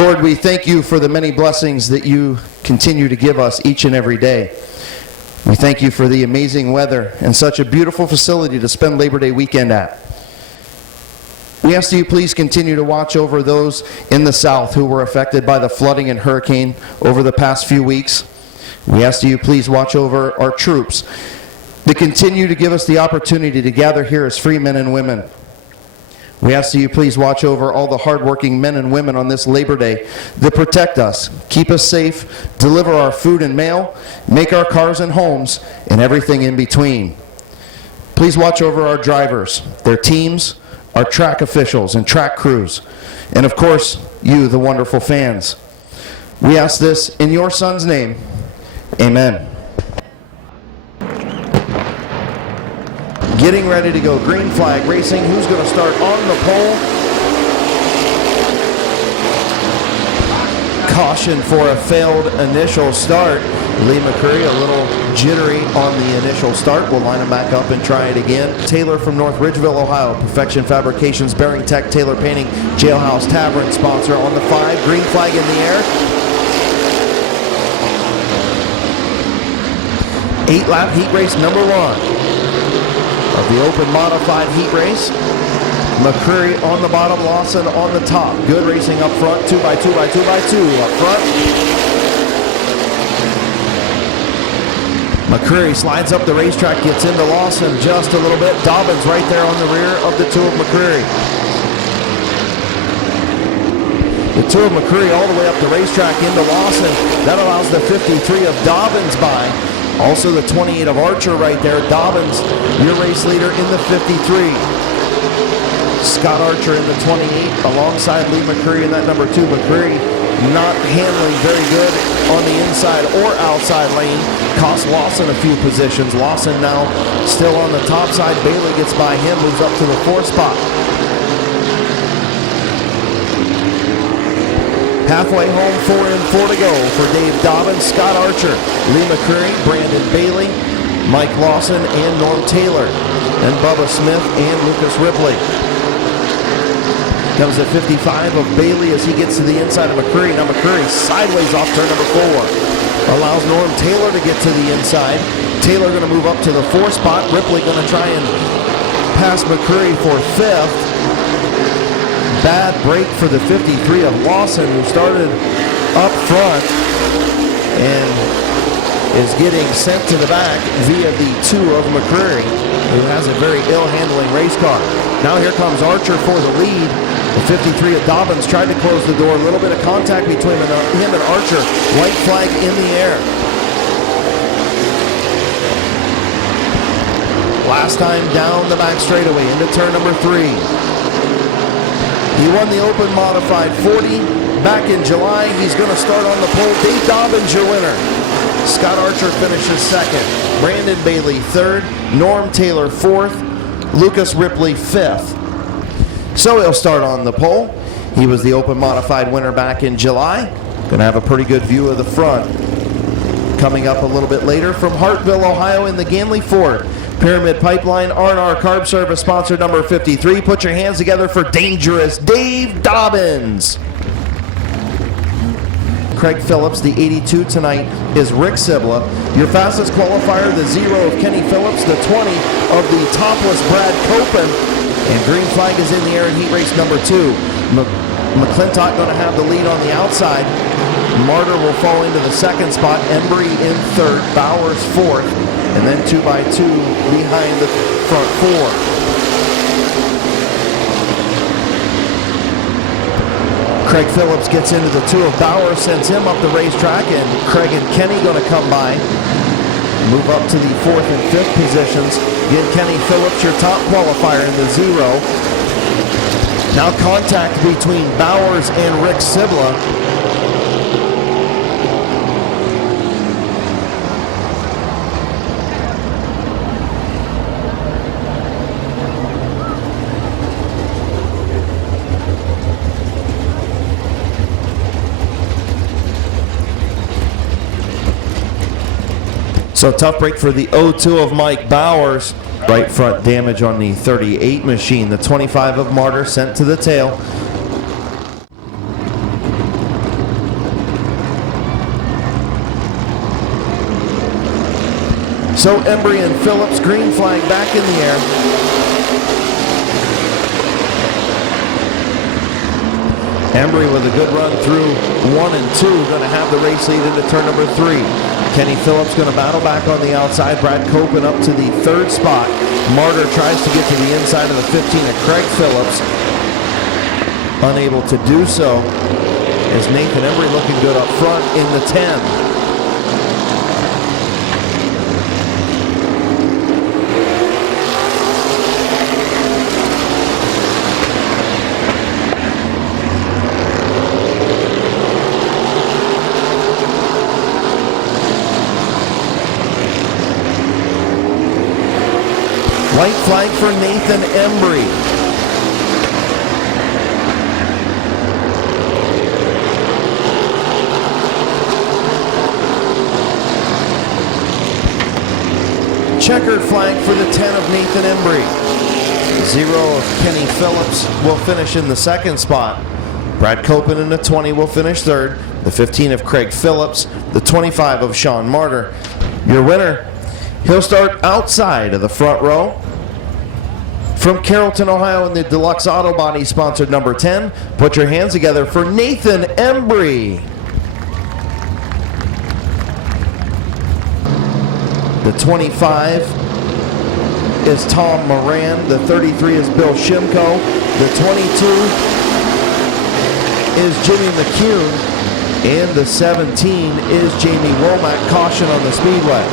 Lord, we thank you for the many blessings that you continue to give us each and every day. We thank you for the amazing weather and such a beautiful facility to spend Labor Day weekend at. We ask that you please continue to watch over those in the south who were affected by the flooding and hurricane over the past few weeks. We ask that you please watch over our troops that continue to give us the opportunity to gather here as free men and women. We ask that you please watch over all the hardworking men and women on this Labor Day that protect us, keep us safe, deliver our food and mail, make our cars and homes, and everything in between. Please watch over our drivers, their teams, our track officials and track crews, and of course, you, the wonderful fans. We ask this in your Son's name. Amen. Getting ready to go, green flag racing. Who's going to start on the pole? Caution for a failed initial start. Lee McCurry a little jittery on the initial start. We'll line him back up and try it again. Taylor from North Ridgeville, Ohio. Perfection Fabrications, Bearing Tech, Taylor Painting, Jailhouse Tavern sponsor on the 5. Green flag in the air. 8-lap heat race number 1. Of the open modified heat race. McCurry on the bottom, Lawson on the top. Good racing up front, 2x2x2x2 up front. McCurry slides up the racetrack, gets into Lawson just a little bit. Dobbins right there on the rear of the 2 of McCurry. The 2 of McCurry all the way up the racetrack into Lawson. That allows the 53 of Dobbins by. Also the 28 of Archer right there. Dobbins, your race leader in the 53. Scott Archer in the 28 alongside Lee McCurry in that number 2. McCurry not handling very good on the inside or outside lane. Cost Lawson a few positions. Lawson now still on the top side. Bailey gets by him, moves up to the 4th spot. Halfway home, 4 in, 4 to go for Dave Dobbins, Scott Archer, Lee McCurry, Brandon Bailey, Mike Lawson, and Norm Taylor, and Bubba Smith and Lucas Ripley. Comes at 55 of Bailey as he gets to the inside of McCurry. Now McCurry sideways off turn number 4. Allows Norm Taylor to get to the inside. Taylor going to move up to the 4th spot. Ripley going to try and pass McCurry for 5th. Bad break for the 53 of Lawson, who started up front and is getting sent to the back via the 2 of McCurry, who has a very ill-handling race car. Now here comes Archer for the lead. The 53 of Dobbins tried to close the door. A little bit of contact between him and Archer. White flag in the air. Last time down the back straightaway into turn number 3. He won the open modified 40 back in July. He's going to start on the pole. Dave Dobbins, your winner. Scott Archer finishes 2nd. Brandon Bailey 3rd. Norm Taylor 4th. Lucas Ripley 5th. So he'll start on the pole. He was the open modified winner back in July. Going to have a pretty good view of the front. Coming up a little bit later from Hartville, Ohio in the Ganley Ford. Pyramid Pipeline, R&R Carb Service sponsor number 53. Put your hands together for dangerous Dave Dobbins. Craig Phillips, the 82 tonight, is Rick Sibla. Your fastest qualifier, the 0 of Kenny Phillips, the 20 of the topless Brad Copen. And green flag is in the air in heat race number 2. McClintock going to have the lead on the outside. Martyr will fall into the 2nd spot. Embry in 3rd. Bowers 4th. And then 2x2 behind the front 4. Craig Phillips gets into the 2 of Bowers, sends him up the racetrack, and Craig and Kenny going to come by. Move up to the 4th and 5th positions. Again, Kenny Phillips, your top qualifier in the 0. Now contact between Bowers and Rick Sibla. So tough break for the 0-2 of Mike Bowers. Right front damage on the 38 machine. The 25 of Martyr sent to the tail. So Embry and Phillips, green flag back in the air. Embry with a good run through 1 and 2, going to have the race lead into turn number 3. Kenny Phillips going to battle back on the outside. Brad Copen up to the 3rd spot. Martyr tries to get to the inside of the 15 of Craig Phillips. Unable to do so as Nathan Embry looking good up front in the 10. White flag for Nathan Embry. Checkered flag for the 10 of Nathan Embry. 0 of Kenny Phillips will finish in the 2nd spot. Brad Copen in the 20 will finish 3rd. The 15 of Craig Phillips. The 25 of Sean Martyr. Your winner, he'll start outside of the front row. From Carrollton, Ohio in the Deluxe Auto Body sponsored number 10, put your hands together for Nathan Embry. The 25 is Tom Moran. The 33 is Bill Shimko. The 22 is Jimmy McCune. And the 17 is Jamie Womack. Caution on the speedway.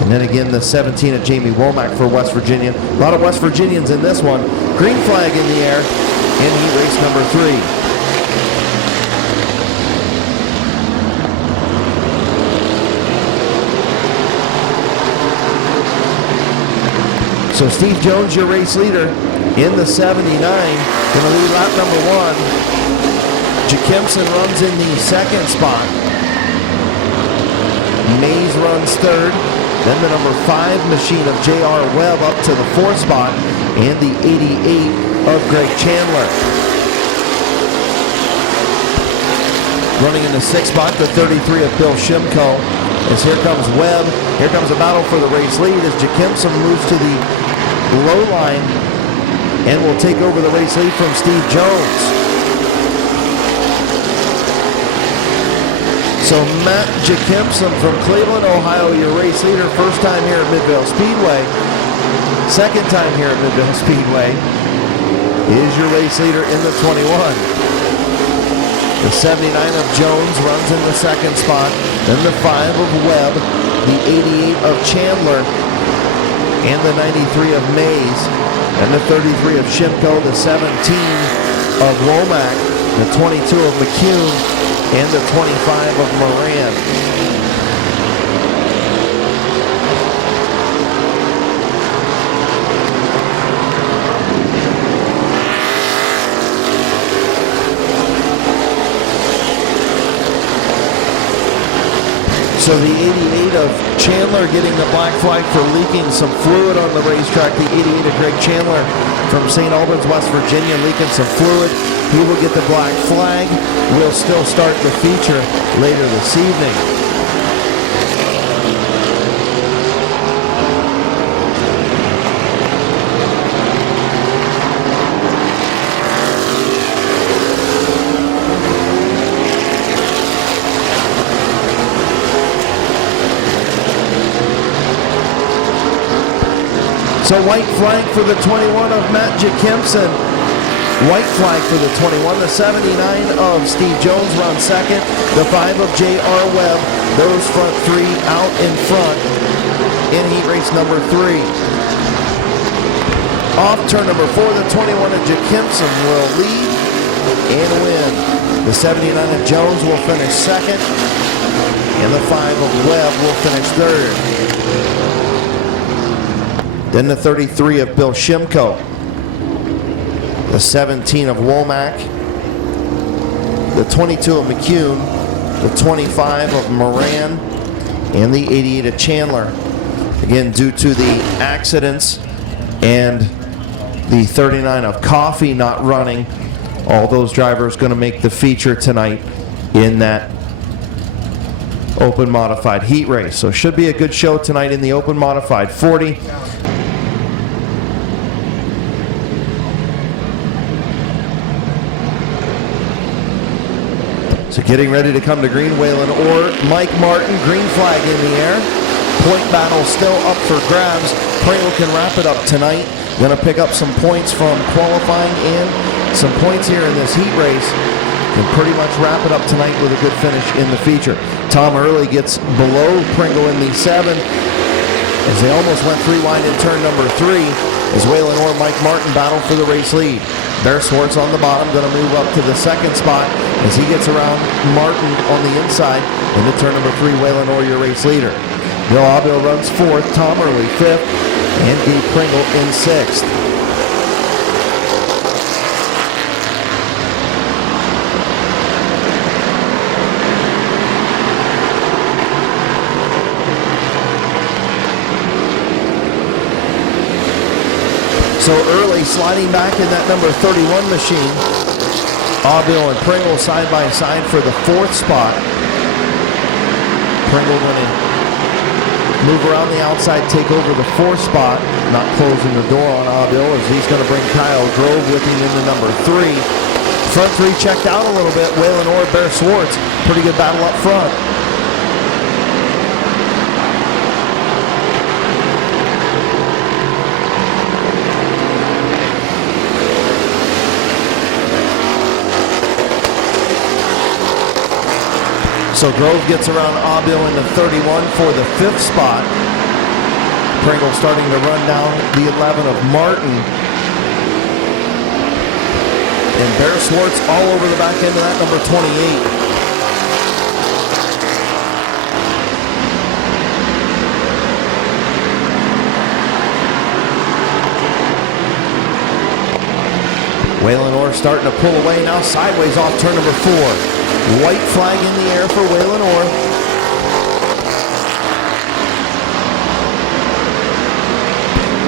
And then again, the 17 of Jamie Womack for West Virginia. A lot of West Virginians in this one. Green flag in the air in heat race number 3. So Steve Jones, your race leader in the 79. Going to lead lap number 1. Jackimson runs in the 2nd spot. Mays runs 3rd. Then the number 5 machine of J.R. Webb up to the 4th spot, and the 88 of Greg Chandler. Running in the 6th spot, the 33 of Bill Shimko. As here comes Webb. Here comes a battle for the race lead as Jackimson moves to the low line and will take over the race lead from Steve Jones. So Matt Jackimson from Cleveland, Ohio, your race leader. First time here at Midvale Speedway. Second time here at Midvale Speedway is your race leader in the 21. The 79 of Jones runs in the 2nd spot. Then the 5 of Webb. The 88 of Chandler. And the 93 of Mays. And the 33 of Shimko. The 17 of Womack. The 22 of McCune. And the 25 of Moran. So the 88 of Chandler getting the black flag for leaking some fluid on the racetrack. The 88 of Greg Chandler from St. Albans, West Virginia, leaking some fluid. He will get the black flag. We'll still start the feature later this evening. So white flag for the 21 of Matt Jackimson. White flag for the 21. The 79 of Steve Jones runs 2nd. The 5 of J.R. Webb. Those front 3 out in front in heat race number 3. Off turn number 4, the 21 of Jackimson will lead and win. The 79 of Jones will finish 2nd. And the 5 of Webb will finish 3rd. Then the 33 of Bill Shimko. The 17 of Womack. The 22 of McCune. The 25 of Moran. And the 88 of Chandler. Again, due to the accidents and the 39 of Coffee not running, all those drivers going to make the feature tonight in that open modified heat race. So should be a good show tonight in the open modified 40. So getting ready to come to green, Waylon Orr, Mike Martin, green flag in the air. Point battle still up for grabs. Pringle can wrap it up tonight. Going to pick up some points from qualifying and some points here in this heat race. Can pretty much wrap it up tonight with a good finish in the feature. Tom Early gets below Pringle in the 7 as they almost went 3 wide in turn number 3 as Waylon Orr, Mike Martin battle for the race lead. Bear Swartz on the bottom, going to move up to the 2nd spot as he gets around Martin on the inside. Into turn number 3, Waylon Orr, your race leader. Bill Aubil runs 4th, Tom Early 5th, and Gabe Pringle in 6th. So Early sliding back in that number 31 machine. Aubil and Pringle side by side for the 4th spot. Pringle going to move around the outside, take over the 4th spot. Not closing the door on Aubil as he's going to bring Kyle Grove with him into number 3. Front 3 checked out a little bit. Waylon Orr, Bear Swartz. Pretty good battle up front. So Grove gets around Aubil in the 31 for the 5th spot. Pringle starting to run down the 11 of Martin. And Bear Swartz all over the back end of that number 28. Waylon Orr starting to pull away now sideways off turn number 4. White flag in the air for Waylon Orr.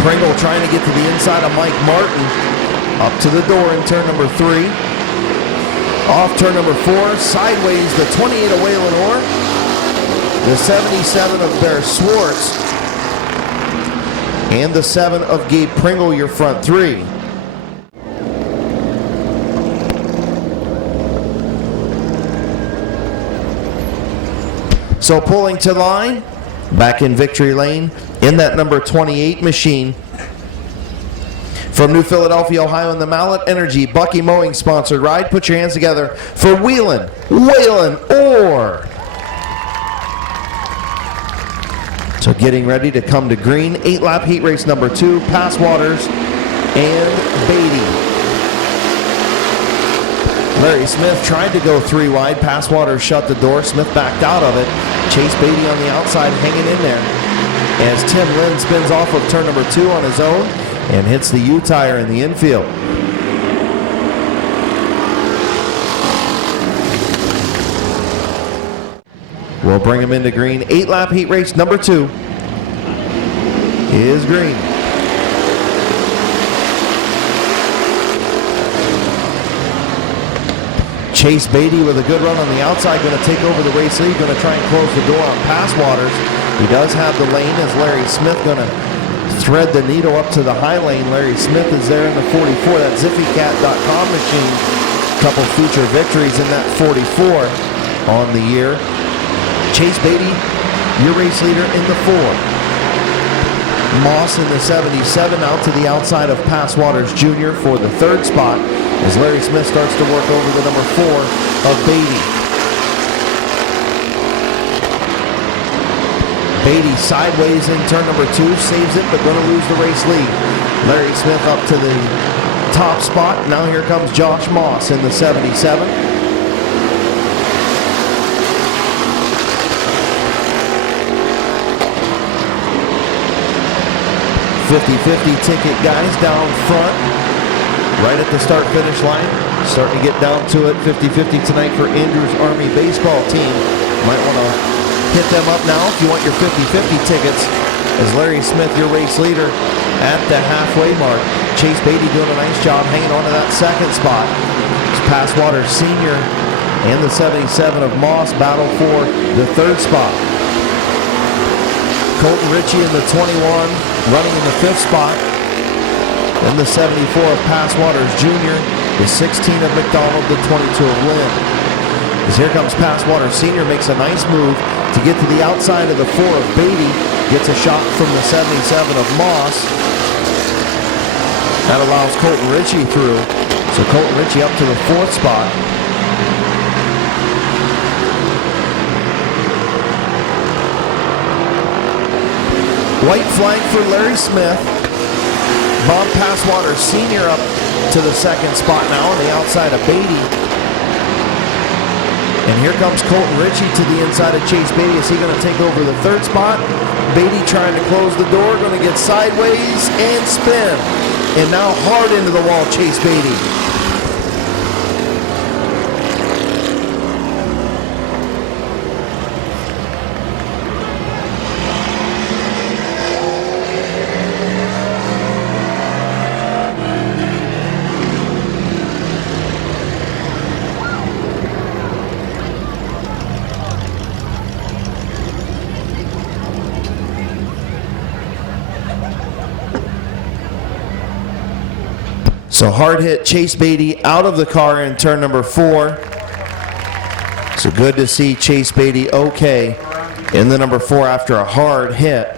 Pringle trying to get to the inside of Mike Martin. Up to the door in turn number 3. Off turn number 4. Sideways the 28 of Waylon Orr. The 77 of Bear Swartz. And the 7 of Gabe Pringle, your front 3. So pulling to line, back in victory lane, in that number 28 machine. From New Philadelphia, Ohio, in the Mallet Energy Bucky Mowing sponsored ride. Put your hands together for Waylon Orr. So getting ready to come to green, 8-lap heat race number 2, Passwaters and Beatty. Larry Smith tried to go 3 wide. Passwaters shut the door. Smith backed out of it. Chase Beatty on the outside hanging in there as Tim Lynn spins off of turn number 2 on his own and hits the U-tire in the infield. We'll bring him into green. 8-lap heat race number 2 is green. Chase Beatty with a good run on the outside, going to take over the race lead, going to try and close the door on Passwaters. He does have the lane as Larry Smith going to thread the needle up to the high lane. Larry Smith is there in the 44, that ZiffyCat.com machine. Couple feature victories in that 44 on the year. Chase Beatty, your race leader in the 4. Moss in the 77 out to the outside of Passwaters Jr. for the 3rd spot as Larry Smith starts to work over the number 4 of Beatty. Beatty sideways in turn number 2, saves it, but going to lose the race lead. Larry Smith up to the top spot. Now here comes Josh Moss in the 77. 50-50 ticket guys down front, right at the start-finish line. Starting to get down to it, 50-50 tonight for Andrews Army baseball team. Might want to hit them up now if you want your 50-50 tickets. As Larry Smith, your race leader, at the halfway mark. Chase Beatty doing a nice job hanging on to that 2nd spot. Passwater Sr. and the 77 of Moss battle for the third spot. Colton Ritchie in the 21, running in the fifth spot. Then the 74 of Passwaters Jr., the 16 of McDonald, the 22 of Lynn. As here comes Passwater Sr., makes a nice move to get to the outside of the 4 of Beatty, gets a shot from the 77 of Moss. That allows Colton Ritchie through. So Colton Ritchie up to the fourth spot. White flag for Larry Smith. Bob Passwater Sr. up to the second spot now on the outside of Beatty. And here comes Colton Ritchie to the inside of Chase Beatty. Is he going to take over the third spot? Beatty trying to close the door, going to get sideways and spin. And now hard into the wall, Chase Beatty. So hard hit Chase Beatty out of the car in turn number 4. So good to see Chase Beatty okay in the number 4 after a hard hit.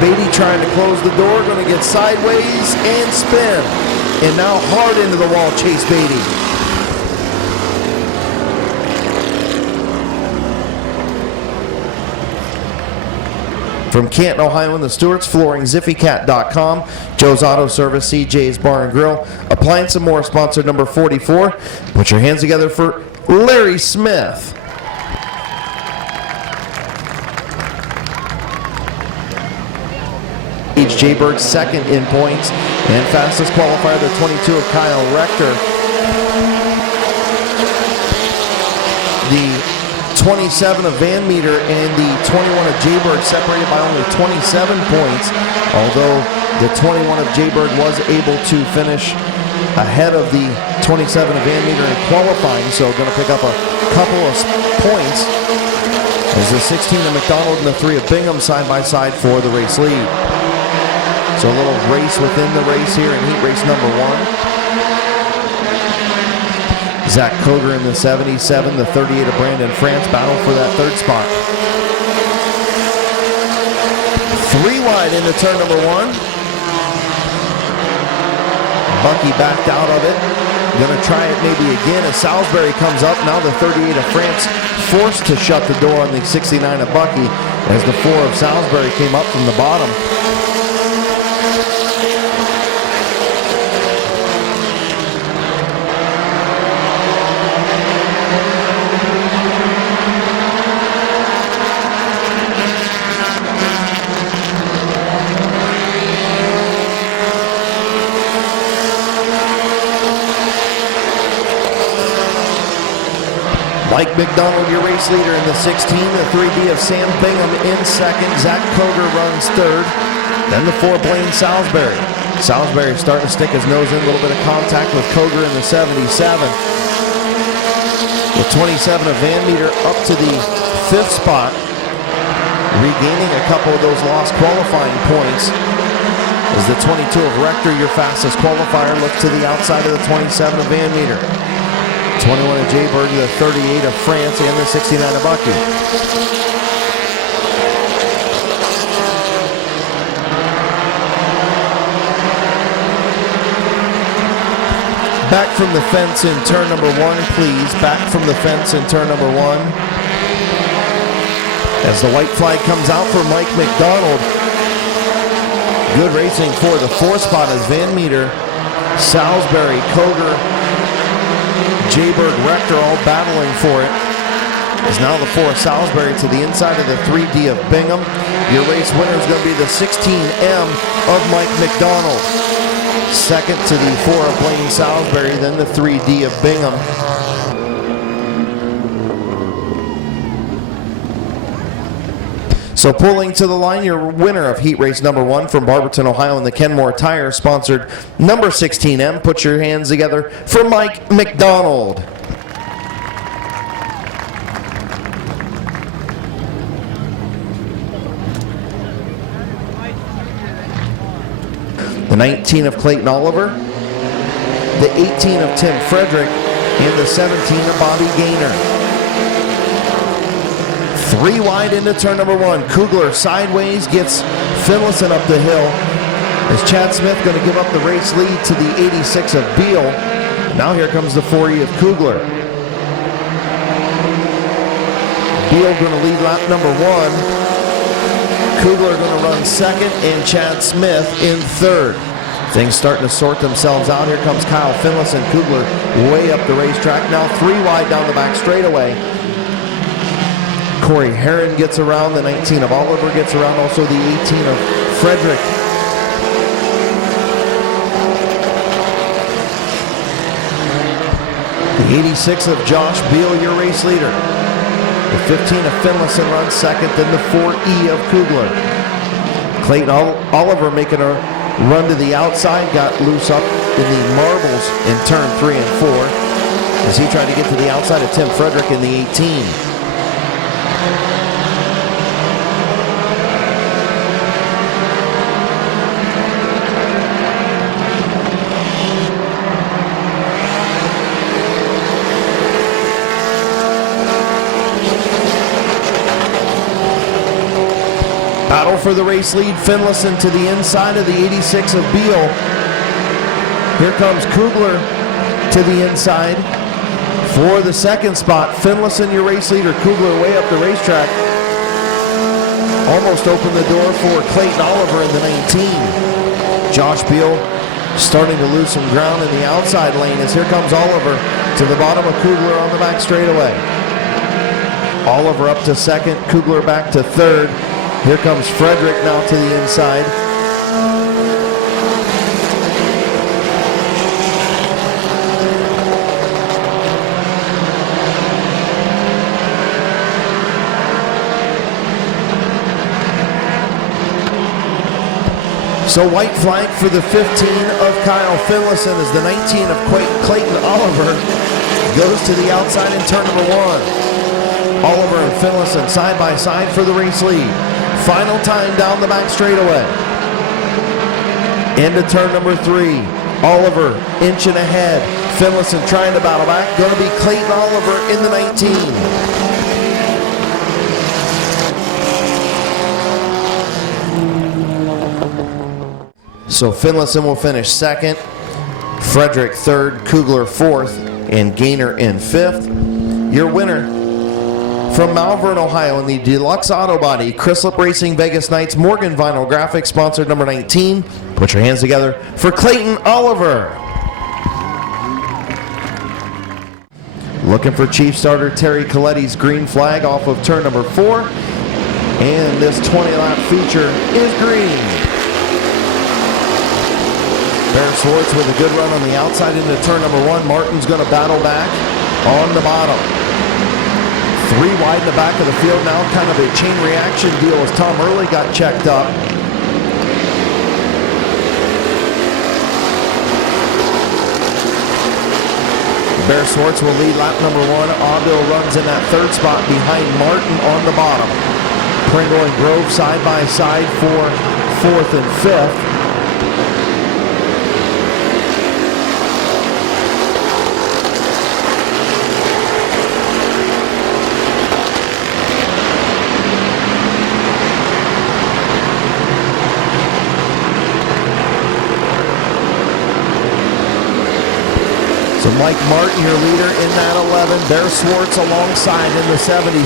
Beatty trying to close the door, going to get sideways and spin. And now hard into the wall, Chase Beatty. From Canton, Ohio, in the Stewart's Flooring, ZiffyCat.com, Joe's Auto Service, CJ's Bar and Grill, Appliance and More, sponsor number 44. Put your hands together for Larry Smith. Jayberg second in points, and fastest qualifier, the 22 of Kyle Rector. The 27 of Van Meter and the 21 of Jayberg separated by only 27 points, although the 21 of Jayberg was able to finish ahead of the 27 of Van Meter in qualifying, so going to pick up a couple of points as the 16 of McDonald and the 3 of Bingham side by side for the race lead. So a little race within the race here in heat race number 1. Zach Koger in the 77, the 38 of Brandon France battle for that third spot. 3 wide into turn number 1. Bucky backed out of it. Going to try it maybe again as Salisbury comes up. Now the 38 of France forced to shut the door on the 69 of Bucky as the 4 of Salisbury came up from the bottom. Mike McDonald, your race leader in the 16, the 3B of Sam Bingham in second. Zach Koger runs third. Then the 4 Blaine Salisbury. Salisbury starting to stick his nose in, a little bit of contact with Koger in the 77. The 27 of Van Meter up to the 5th spot, regaining a couple of those lost qualifying points. As the 22 of Rector, your fastest qualifier, looks to the outside of the 27 of Van Meter. 21 of Jayberg, the 38 of France, and the 69 of Bucky. Back from the fence in turn number 1, please. Back from the fence in turn number 1. As the white flag comes out for Mike McDonald. Good racing for the 4th spot as Van Meter, Salisbury, Koger, Jayberg, Rector all battling for it. As now the 4 of Salisbury to the inside of the 3D of Bingham. Your race winner is going to be the 16M of Mike McDonald. Second to the 4 of Blaine Salisbury, then the 3D of Bingham. So pulling to the line, your winner of heat race number 1 from Barberton, Ohio in the Kenmore Tire sponsored number 16M. Put your hands together for Mike McDonald. The 19 of Clayton Oliver, the 18 of Tim Frederick, and the 17 of Bobby Gaynor. 3 wide into turn number 1. Kugler sideways gets Finlayson up the hill. As Chad Smith going to give up the race lead to the 86 of Beal. Now here comes the 40 of Kugler. Beal going to lead lap number 1. Kugler going to run second and Chad Smith in third. Things starting to sort themselves out. Here comes Kyle Finlayson. Kugler way up the racetrack. Now 3 wide down the back straightaway. Corey Herron gets around, the 19 of Oliver gets around, also the 18 of Frederick. The 86 of Josh Beal, your race leader. The 15 of Finlayson runs second, then the 4E of Kugler. Clayton Oliver making a run to the outside, got loose up in the marbles in turn 3 and 4 as he tried to get to the outside of Tim Frederick in the 18. Battle for the race lead, Finlayson to the inside of the 86 of Beal. Here comes Kugler to the inside for the second spot. Finlayson, your race leader. Kugler way up the racetrack. Almost opened the door for Clayton Oliver in the 19. Josh Beal starting to lose some ground in the outside lane as here comes Oliver to the bottom of Kugler on the back straightaway. Oliver up to second, Kugler back to third. Here comes Frederick now to the inside. So white flag for the 15 of Kyle Finlayson as the 19 of Clayton Oliver goes to the outside in turn number 1. Oliver and Finlayson side by side for the race lead. Final time down the back straightaway. Into turn number 3. Oliver inching ahead. Finlayson trying to battle back. Going to be Clayton Oliver in the 19. So Finlayson will finish second. Frederick third. Kugler fourth. And Gaynor in fifth. Your winner from Malvern, Ohio, in the Deluxe Auto Body, Chryslip Racing Vegas Knights, Morgan Vinyl Graphics, sponsored number 19. Put your hands together for Clayton Oliver. Looking for Chief Starter Terry Coletti's green flag off of turn number 4. And this 20-lap feature is green. Bear Swartz with a good run on the outside into turn number 1. Martin's going to battle back on the bottom. 3 wide in the back of the field now, kind of a chain reaction deal as Tom Early got checked up. Bear Swartz will lead lap number 1. Aubil runs in that third spot behind Martin on the bottom. Pringle and Grove side by side for 4th and 5th. So Mike Martin, your leader in that 11. Bear Swartz alongside in the 77.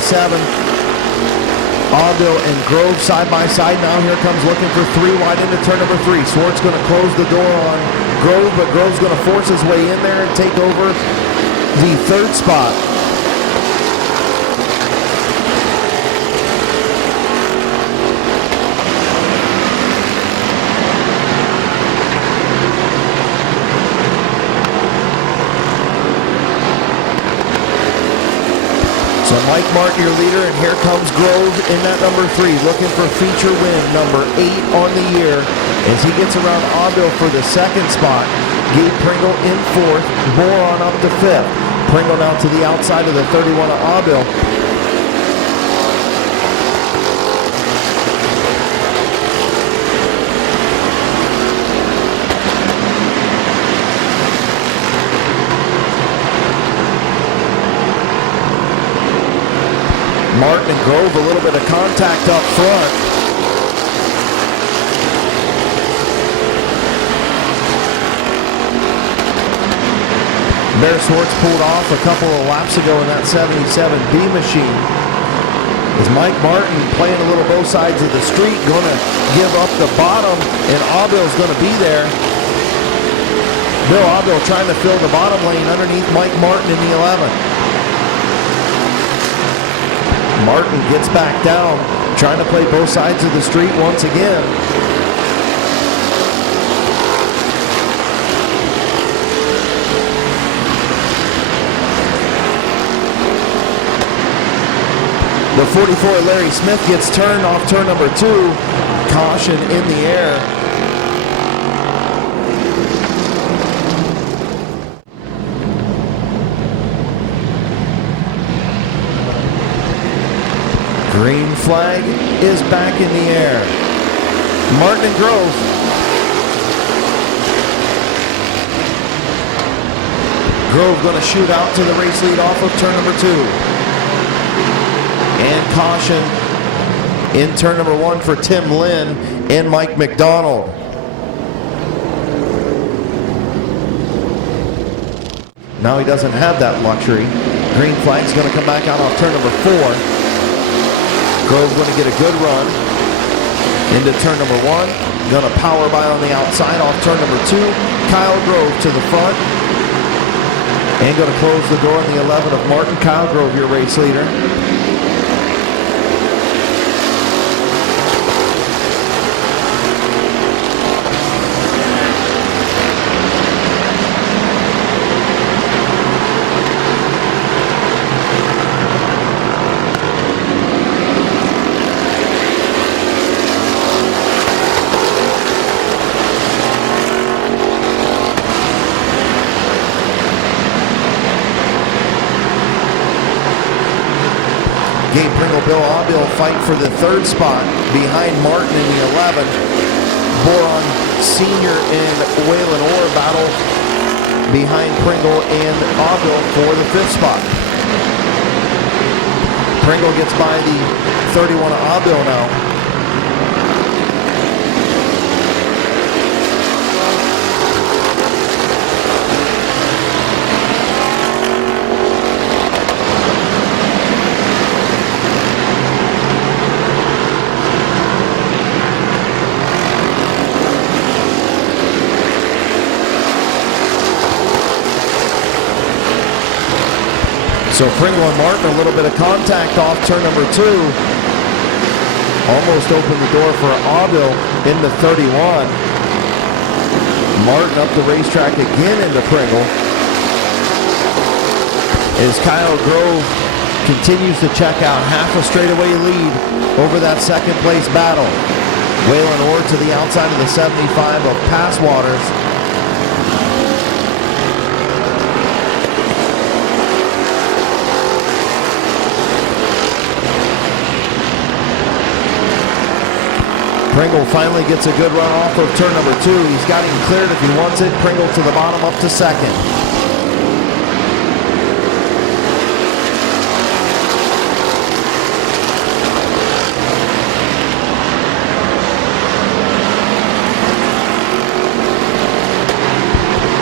Aubil and Grove side by side. Now here comes looking for 3 wide into turn number 3. Swartz going to close the door on Grove, but Grove's going to force his way in there and take over the third spot. So Mike Martin, your leader, and here comes Grove in that number 3, looking for feature win, number 8 on the year, as he gets around Auville for the 2nd spot. Gabe Pringle in 4th, Boron up to 5th. Pringle now to the outside of the 31 of Auville. Martin and Grove, a little bit of contact up front. Bear Swartz pulled off a couple of laps ago in that 77B machine. As Mike Martin playing a little both sides of the street, going to give up the bottom, and Auville's going to be there. Bill Auville trying to fill the bottom lane underneath Mike Martin in the 11. Martin gets back down, trying to play both sides of the street once again. The 44 Larry Smith gets turned off turn number 2. Caution in the air. Green flag is back in the air. Martin and Grove. Grove going to shoot out to the race lead off of turn number 2. And caution in turn number 1 for Tim Lynn and Mike McDonald. Now he doesn't have that luxury. Green flag's going to come back out off turn number 4. Grove going to get a good run into turn number 1. Going to power by on the outside off turn number 2. Kyle Grove to the front. And going to close the door on the 11 of Martin. Kyle Grove, your race leader. Gabe Pringle, Bill Auville fight for the 3rd spot behind Martin in the 11. Boron Sr. and Waylon Orr battle behind Pringle and Auville for the 5th spot. Pringle gets by the 31 of Auville now. So Pringle and Martin, a little bit of contact off turn number 2. Almost opened the door for Auville into 31. Martin up the racetrack again into Pringle. As Kyle Grove continues to check out, half a straightaway lead over that 2nd place battle. Waylon Orr to the outside of the 75 of Passwaters. Pringle finally gets a good run off of turn number 2. He's got him cleared if he wants it. Pringle to the bottom up to 2nd.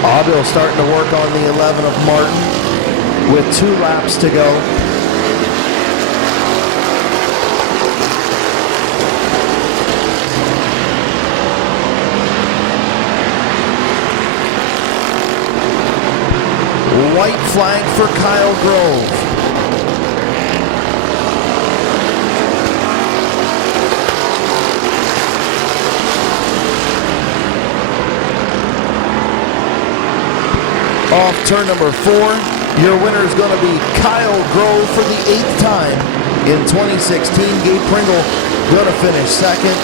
Auville starting to work on the 11 of Martin with 2 laps to go. White flag for Kyle Grove. Off turn number 4. Your winner is going to be Kyle Grove for the 8th time in 2016. Gabe Pringle going to finish 2nd.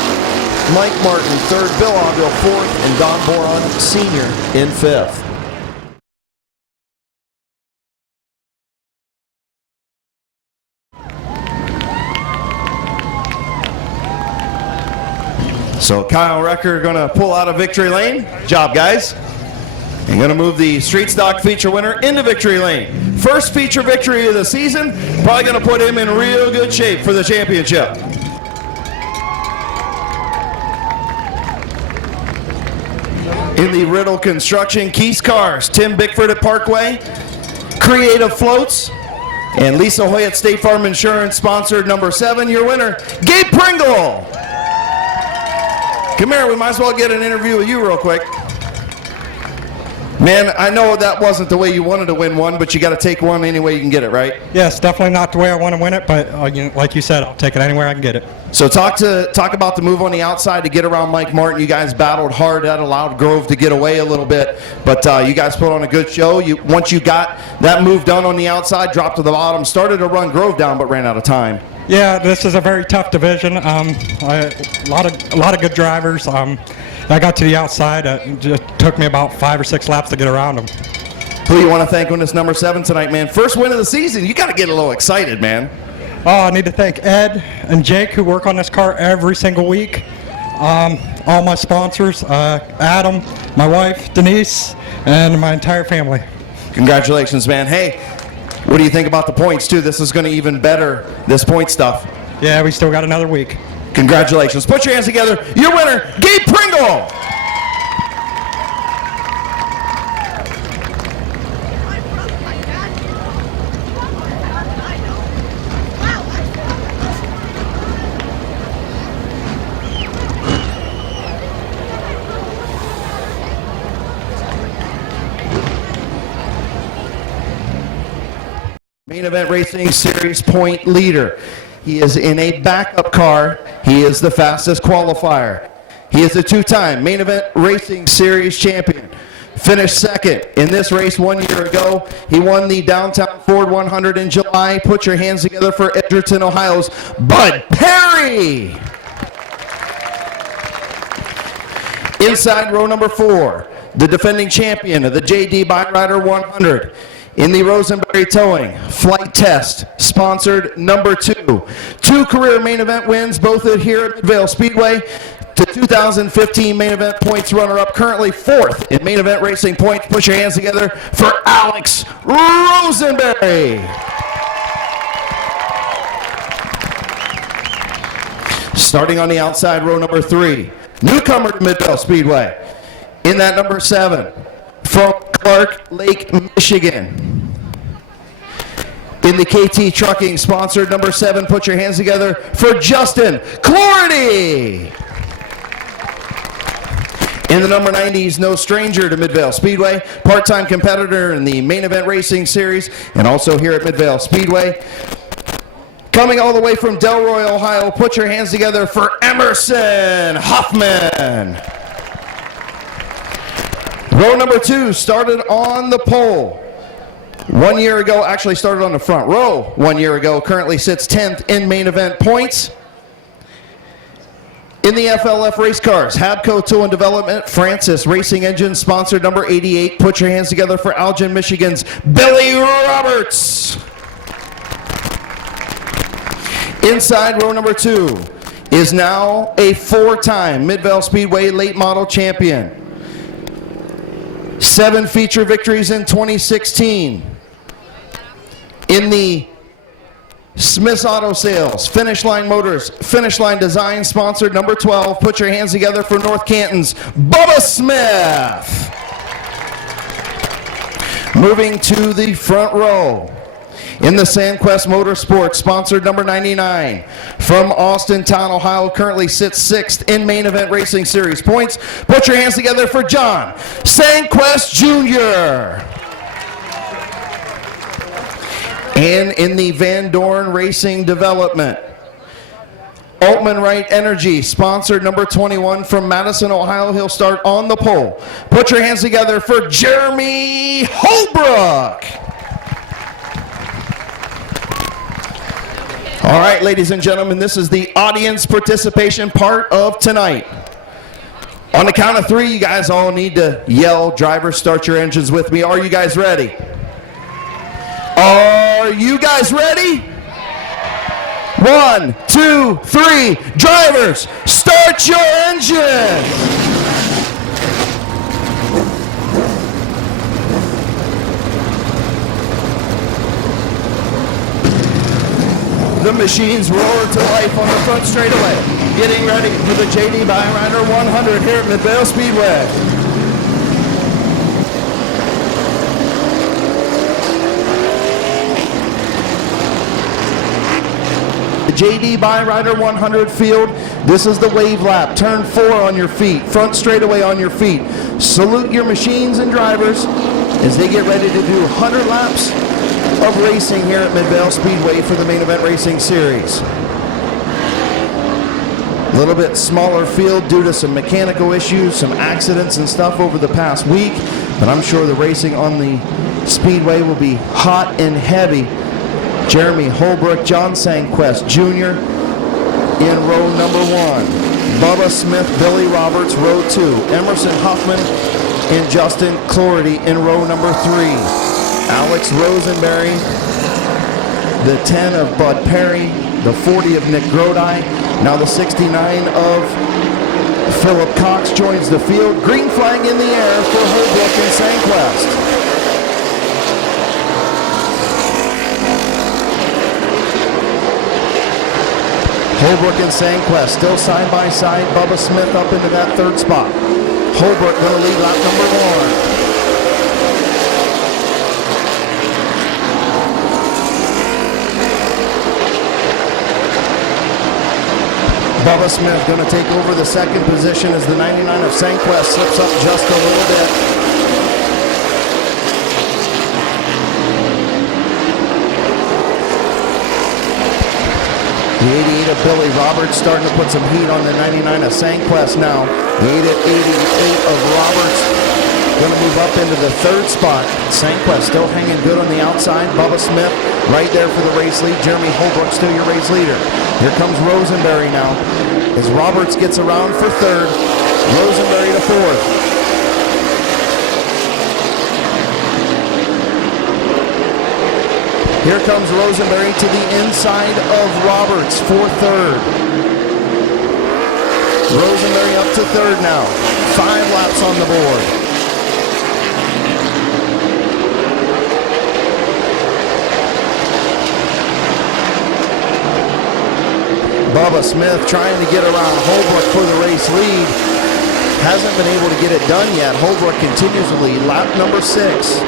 Mike Martin 3rd. Bill Auville 4th. And Don Boron Sr. in 5th. So Kyle Recker going to pull out of victory lane. Good job, guys. And going to move the street stock feature winner into victory lane. First feature victory of the season. Probably going to put him in real good shape for the championship. In the Riddle Construction, Keys Cars, Tim Bickford at Parkway, Creative Floats, and Lisa Hoy at State Farm Insurance sponsored number 7. Your winner, Gabe Pringle. Come here, we might as well get an interview with you real quick. Man, I know that wasn't the way you wanted to win one, but you got to take one any way you can get it, right? Yes, definitely not the way I want to win it, but like you said, I'll take it anywhere I can get it. So talk about the move on the outside to get around Mike Martin. You guys battled hard. That allowed Grove to get away a little bit, but you guys put on a good show. Once you got that move done on the outside, dropped to the bottom, started to run Grove down, but ran out of time. Yeah, this is a very tough division. A lot of good drivers. I got to the outside. It just took me about 5 or 6 laps to get around them. Who you want to thank on this number 7 tonight, man? First win of the season. You got to get a little excited, man. Oh, I need to thank Ed and Jake, who work on this car every single week. All my sponsors, Adam, my wife, Denise, and my entire family. Congratulations, man. Hey, what do you think about the points, too? This is going to even better this point stuff. Yeah, we still got another week. Congratulations. Put your hands together. Your winner, Gabe Pringle. Main Event Racing Series point leader. He is in a backup car. He is the fastest qualifier. He is a 2-time Main Event Racing Series champion. Finished 2nd in this race 1 year ago. He won the Downtown Ford 100 in July. Put your hands together for Edgerton, Ohio's Bud Perry. Inside row number 4, the defending champion of the J.D. Byrider 100. In the Rosenberry Towing Flight Test, sponsored number 2. 2 career main event wins, both here at Midvale Speedway. The 2015 main event points runner-up, currently 4th in main event racing points. Put your hands together for Alex Rosenberry. Starting on the outside, row number 3, newcomer to Midvale Speedway. In that number 7, from Clark Lake, Michigan. In the KT Trucking, sponsored number 7, put your hands together for Justin Clarity. In the number 90, he's no stranger to Midvale Speedway, part-time competitor in the Main Event Racing Series, and also here at Midvale Speedway. Coming all the way from Delroy, Ohio, put your hands together for Emerson Huffman. Row number 2 started on the pole 1 year ago, actually started on the front row 1 year ago, currently sits 10th in main event points. In the FLF race cars, Habco Tool and Development, Francis Racing Engine, sponsored number 88. Put your hands together for Algin, Michigan's Billy Roberts. Inside row number 2 is now a 4-time Midvale Speedway late model champion. 7 feature victories in 2016. In the Smith's Auto Sales, Finish Line Motors, Finish Line Design, sponsored number 12. Put your hands together for North Canton's Bubba Smith. Moving to the front row. In the Sandquest Motorsports, sponsored number 99. From Austintown, Ohio, currently sits 6th in Main Event Racing Series points. Put your hands together for John Sandquest Jr. And in the Van Dorn Racing Development, Altman Wright Energy, sponsored number 21 from Madison, Ohio. He'll start on the pole. Put your hands together for Jeremy Holbrook. All right, ladies and gentlemen, this is the audience participation part of tonight. On the count of three, you guys all need to yell, "Drivers, start your engines" with me. Are you guys ready? Are you guys ready? 1, 2, 3. Drivers, start your engines! The machines roar to life on the front straightaway. Getting ready for the JD Byrider 100 here at Midvale Speedway. The JD Byrider 100 field, this is the wave lap. Turn 4 on your feet, front straightaway on your feet. Salute your machines and drivers as they get ready to do 100 laps of racing here at Midvale Speedway for the main event racing series. A little bit smaller field due to some mechanical issues, some accidents and stuff over the past week, but I'm sure the racing on the Speedway will be hot and heavy. Jeremy Holbrook, John Sanquest Jr. in row number 1. Bubba Smith, Billy Roberts, row 2. Emerson Huffman and Justin Clordy in row number 3. Alex Rosenberry, the 10 of Bud Perry, the 40 of Nick Grodi, now the 69 of Philip Cox joins the field. Green flag in the air for Holbrook and Sanquest. Holbrook and Sanquest still side by side. Bubba Smith up into that 3rd spot. Holbrook going to lead lap number 1. Bubba Smith going to take over the 2nd position as the 99 of Sanquest slips up just a little bit. The 88 of Billy Roberts starting to put some heat on the 99 of Sanquest now. The 88 of Roberts going to move up into the 3rd spot. Sanquest still hanging good on the outside. Bubba Smith right there for the race lead. Jeremy Holbrook still your race leader. Here comes Rosenberry now as Roberts gets around for 3rd. Rosenberry to 4th. Here comes Rosenberry to the inside of Roberts for 3rd. Rosenberry up to 3rd now. 5 laps on the board. Bubba Smith trying to get around Holbrook for the race lead. Hasn't been able to get it done yet. Holbrook continues to lead. Lap number 6.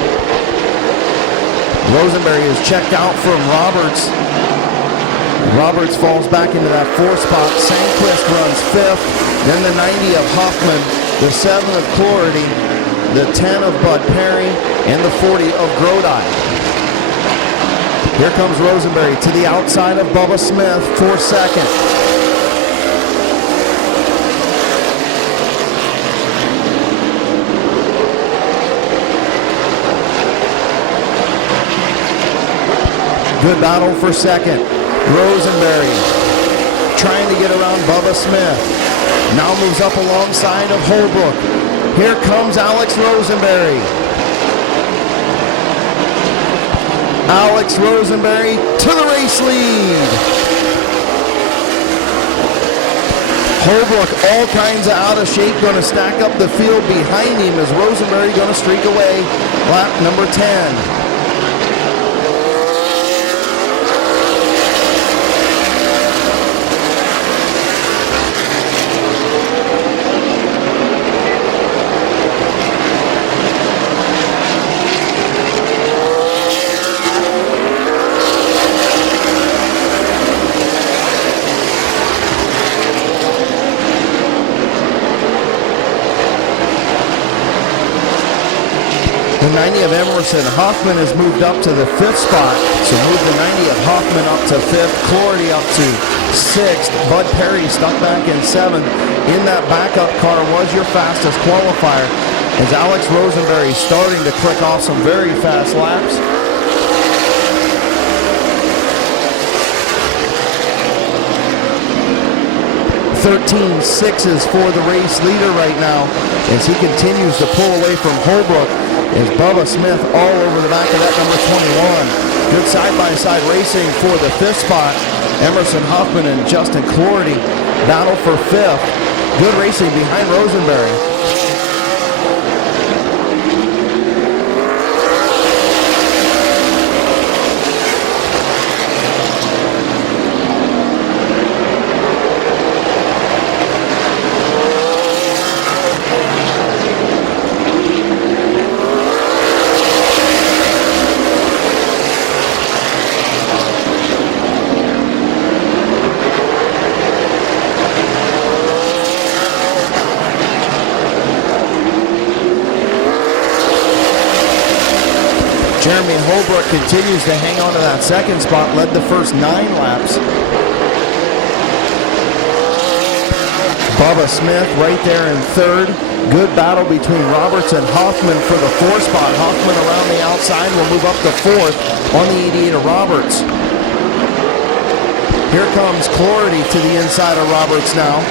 Rosenberry is checked out from Roberts. Roberts falls back into that 4th spot. Sanquest runs 5th. Then the 90 of Huffman, the 7 of Clordy, the 10 of Bud Perry, and the 40 of Grodi. Here comes Rosenberry to the outside of Bubba Smith for 2nd. Good battle for 2nd. Rosenberry trying to get around Bubba Smith. Now moves up alongside of Holbrook. Here comes Alex Rosenberry. Alex Rosenberry to the race lead. Holbrook all kinds of out of shape, going to stack up the field behind him as Rosenberry going to streak away lap number 10. The 90 of Emerson Huffman has moved up to the 5th spot. So move the 90 of Huffman up to 5th. Clordy up to 6th. Bud Perry stuck back in 7th. In that backup car was your fastest qualifier as Alex Rosenberry starting to click off some very fast laps. 13 sixes for the race leader right now as he continues to pull away from Holbrook as Bubba Smith all over the back of that number 21. Good side-by-side racing for the fifth spot. Emerson Hoffman and Justin Clordy battle for fifth. Good racing behind Rosenberry. Jeremy Holbrook continues to hang on to that second spot, led the first 9 laps. Bubba Smith right there in third. Good battle between Roberts and Hoffman for the 4th spot. Hoffman around the outside will move up to 4th on the 88 of Roberts. Here comes Clordy to the inside of Roberts now.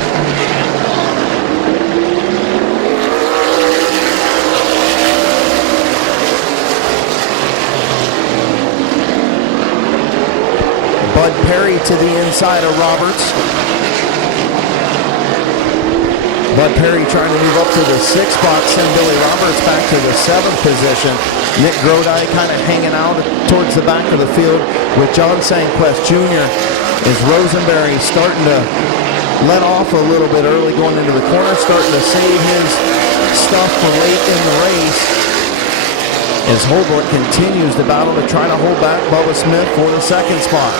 Bud Perry to the inside of Roberts. Bud Perry trying to move up to the 6th spot, send Billy Roberts back to the 7th position. Nick Grodi kind of hanging out towards the back of the field with John Sanquest Jr. As Rosenberry starting to let off a little bit early going into the corner, starting to save his stuff for late in the race. As Holbrook continues to battle to try to hold back Bubba Smith for the 2nd spot.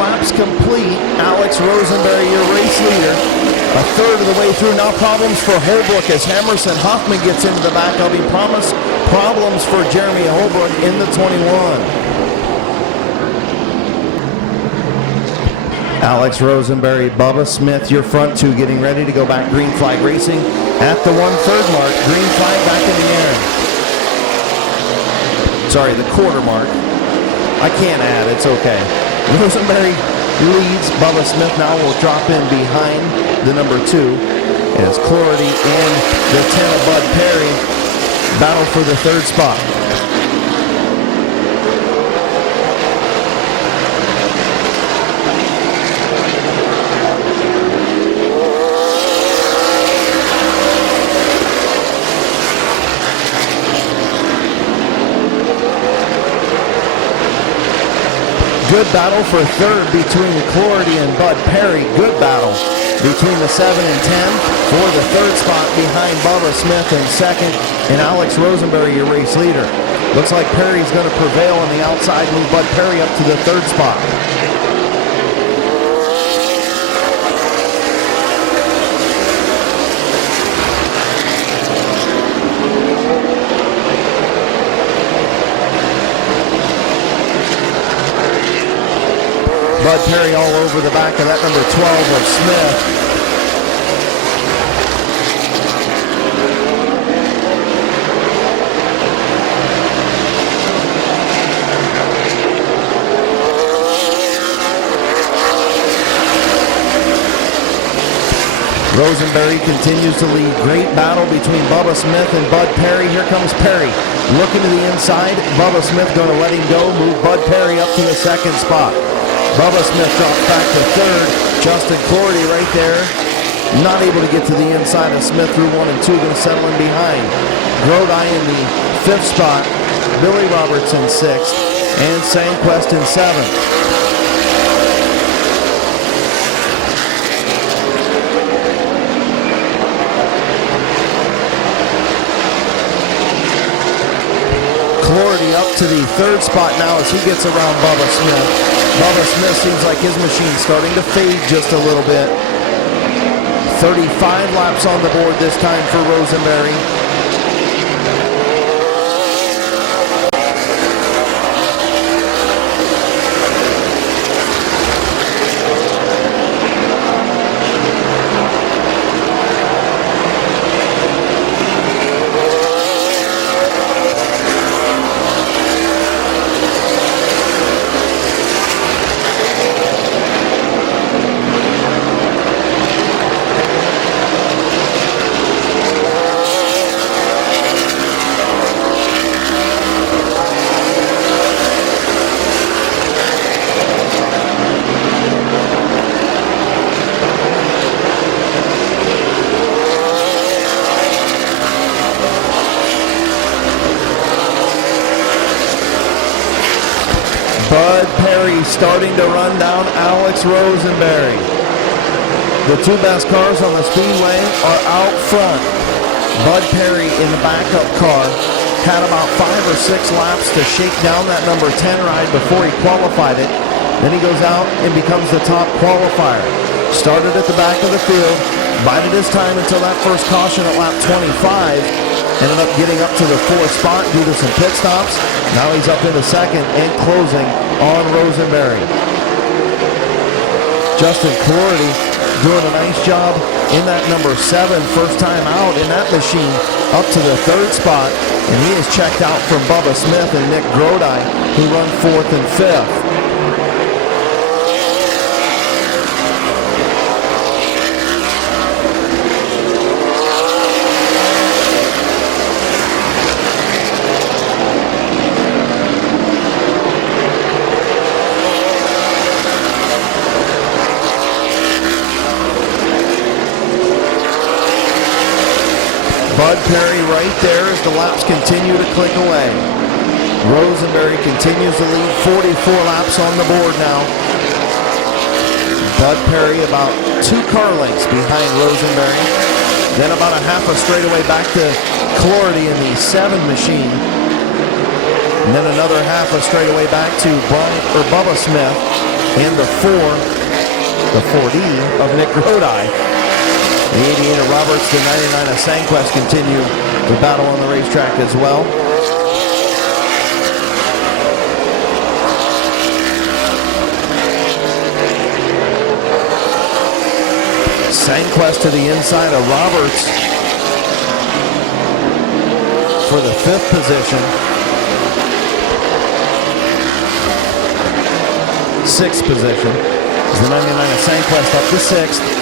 Laps complete. Alex Rosenberry, your race leader. A third of the way through. Now problems for Holbrook as Emerson Hoffman gets into the back. There'll be problems for Jeremy Holbrook in the 21. Alex Rosenberry, Bubba Smith, your front two getting ready to go back green flag racing at the 1/3 mark. Green flag back in the air. Sorry, the quarter mark. I can't add, it's okay. Rosenberry leads. Bubba Smith now will drop in behind the number 2 as Clordy and the 10 of Bud Perry battle for the 3rd spot. Good battle for 3rd between Clordy and Bud Perry. Good battle between the 7 and 10 for the 3rd spot behind Bubba Smith in 2nd and Alex Rosenberry, your race leader. Looks like Perry's going to prevail on the outside, move Bud Perry up to the 3rd spot. Bud Perry all over the back of that number 12 of Smith. Rosenberry continues to lead. Great battle between Bubba Smith and Bud Perry. Here comes Perry. Looking to the inside. Bubba Smith going to let him go. Move Bud Perry up to the 2nd spot. Bubba Smith drops back to 3rd. Justin Clordy right there. Not able to get to the inside of Smith through 1 and 2. Going to settle in behind. Grodi in the 5th spot. Billy Roberts in 6th. And Sanquest in 7th. Clordy up to the 3rd spot now as he gets around Bubba Smith. Bubba Smith seems like his machine's starting to fade just a little bit. 35 laps on the board this time for Rosenberry. Bud Perry starting to run down Alex Rosenberry. The two best cars on the speedway are out front. Bud Perry in the backup car had about 5 or 6 laps to shake down that number 10 ride before he qualified it. Then he goes out and becomes the top qualifier. Started at the back of the field, bided his time until that first caution at lap 25. Ended up getting up to the 4th spot due to some pit stops. Now he's up into 2nd and closing on Rosenberry. Justin Clarity doing a nice job in that number 7, first time out in that machine, up to the 3rd spot. And he is checked out from Bubba Smith and Nick Grodi, who run 4th and 5th. Bud Perry right there as the laps continue to click away. Rosenberry continues to lead, 44 laps on the board now. Bud Perry about 2 car lengths behind Rosenberry. Then about a half a straightaway back to Clarity in the 7 machine. And then another half a straightaway back to Bubba Smith and the 4D of Nick Grodi. The 88 of Roberts, the 99 of Sanquest continue the battle on the racetrack as well. Sanquest to the inside of Roberts for the 5th position. 6th position is the 99 of Sanquest up to 6th.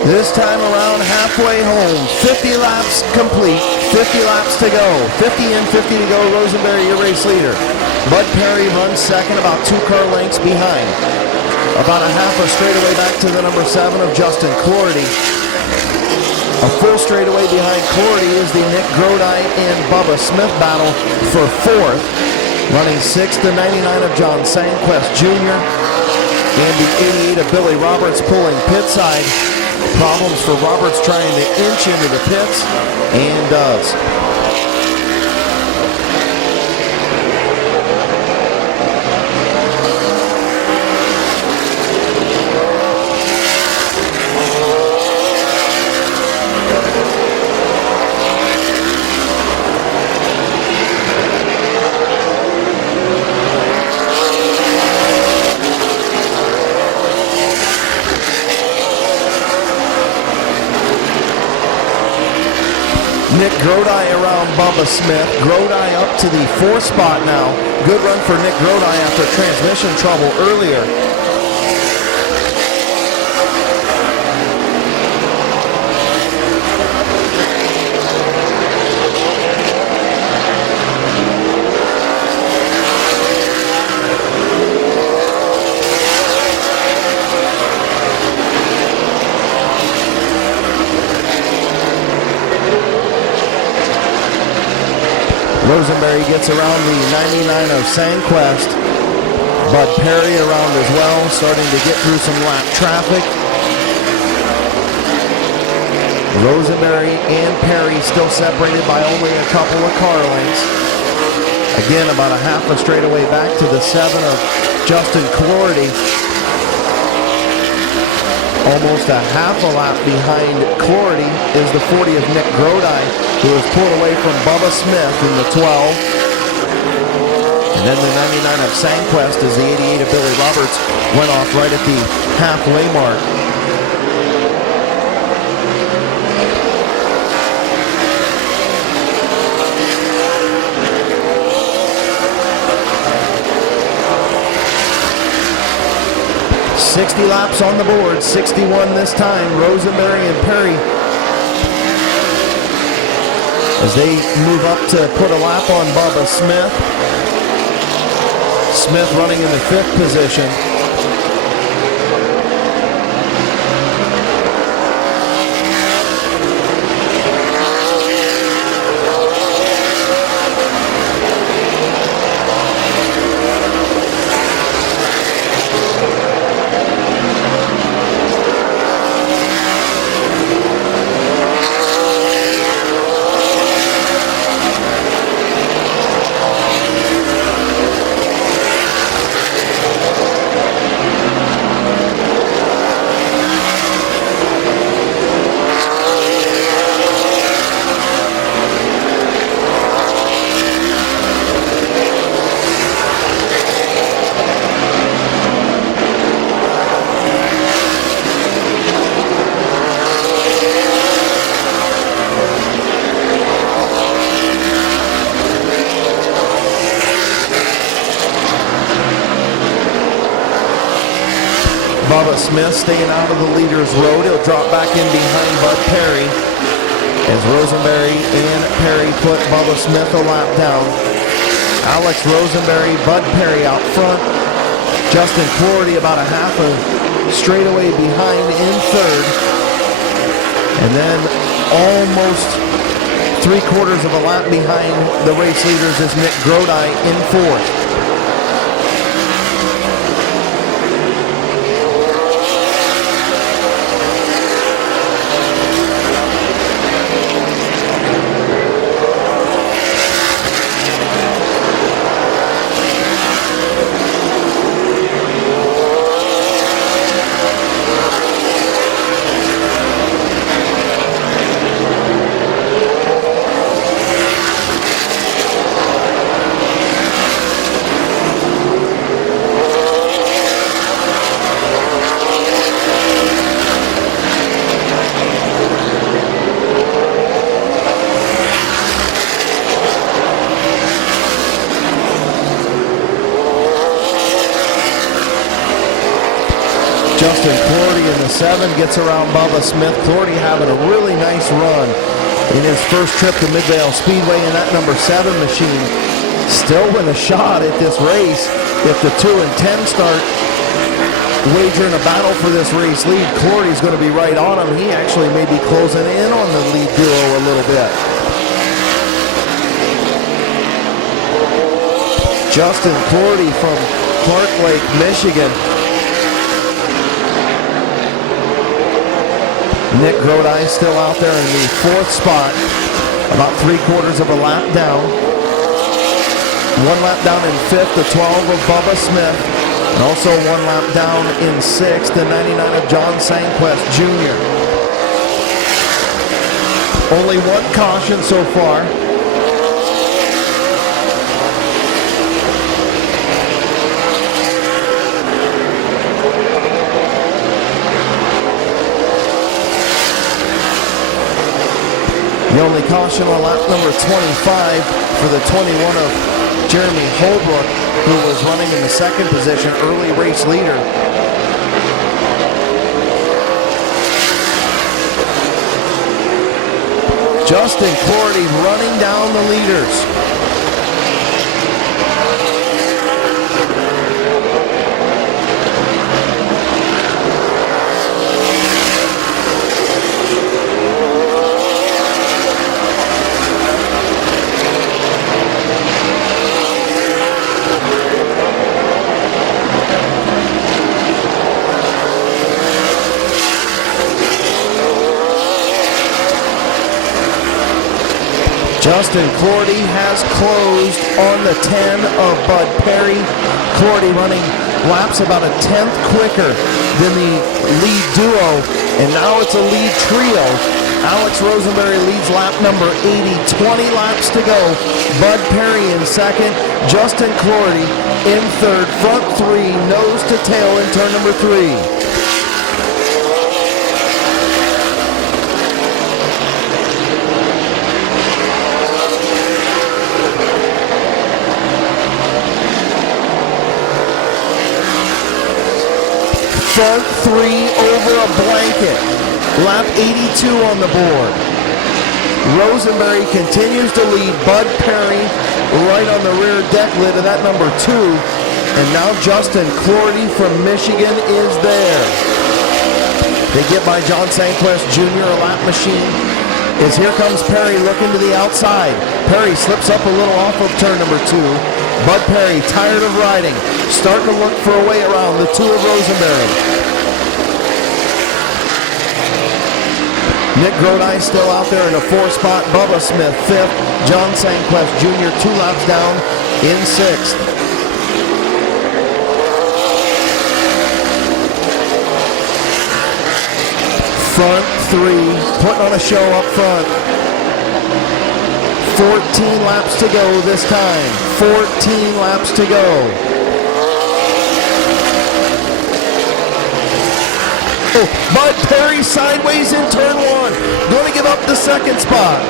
This time around, halfway home, 50 laps complete, 50 laps to go, 50 in, 50 to go, Rosenberry, your race leader. Bud Perry runs 2nd, about 2 car lengths behind. About a half a straightaway back to the number 7 of Justin Clarity. A full straightaway behind Clarity is the Nick Grodi and Bubba Smith battle for 4th. Running 6th, the 99 of John Sanquest Jr. and the 88 of Billy Roberts pulling pit side. Problems for Roberts trying to inch into the pits, and does. Nick Grodi around Bubba Smith. Grodi up to the 4th spot now. Good run for Nick Grodi after transmission trouble earlier. Rosenberry gets around the 99 of Sandquest. Bud Perry around as well, starting to get through some lap traffic. Rosenberry and Perry still separated by only a couple of car lengths. Again, about a half a straightaway back to the 7 of Justin Clordy. Almost a half a lap behind Clordy is the 40 of Nick Grodi, who was pulled away from Bubba Smith in the 12. And then the 99 of Sandquest as the 88 of Billy Roberts went off right at the halfway mark. .60 laps on the board, 61 this time. Rosenberry and Perry, as they move up to put a lap on Bubba Smith. Smith running in the 5th position. Bubba Smith staying out of the leader's road. He'll drop back in behind Bud Perry as Rosenberry and Perry put Bubba Smith a lap down. Alex Rosenberry, Bud Perry out front. Justin Clordy about a half a straightaway behind in 3rd. And then almost 3/4 of a lap behind the race leaders is Nick Grodi in 4th. Justin Clordy in the 7 gets around Bubba Smith. Clordy having a really nice run in his first trip to Midvale Speedway in that number 7 machine. Still with a shot at this race. If the 2 and 10 start wagering a battle for this race lead, Clordy's going to be right on him. He actually may be closing in on the lead duo a little bit. Justin Clordy from Clark Lake, Michigan. Nick Grodi still out there in the 4th spot, about 3/4 of a lap down. 1 lap down in 5th, the 12 of Bubba Smith, and also 1 lap down in 6th, the 99 of John Sandquest Jr. Only 1 caution so far. The only caution on lap number 25 for the 21 of Jeremy Holbrook, who was running in the 2nd position, early race leader. Justin Clordy running down the leaders. Justin Clordy has closed on the 10 of Bud Perry. Clordy running laps about a tenth quicker than the lead duo, and now it's a lead trio. Alex Rosenberry leads lap number 80, 20 laps to go. Bud Perry in second, Justin Clordy in third. Front three, nose to tail in turn number 3. Front three over a blanket. Lap 82 on the board. Rosenberry continues to lead. Bud Perry right on the rear deck lid of that number 2. And now Justin Clordy from Michigan is there. They get by John Sanquest Jr., a lap machine. As here comes Perry looking to the outside. Perry slips up a little off of turn number 2. Bud Perry, tired of riding, starting to look for a way around the 2 of Rosenberry. Nick Grodi still out there in a 4 spot. Bubba Smith 5th. John Sanquest Jr. 2 laps down in 6th. Front 3 putting on a show up front. 14 laps to go this time. 14 laps to go. Oh, Bud Perry sideways in turn 1. Going to give up the 2nd spot.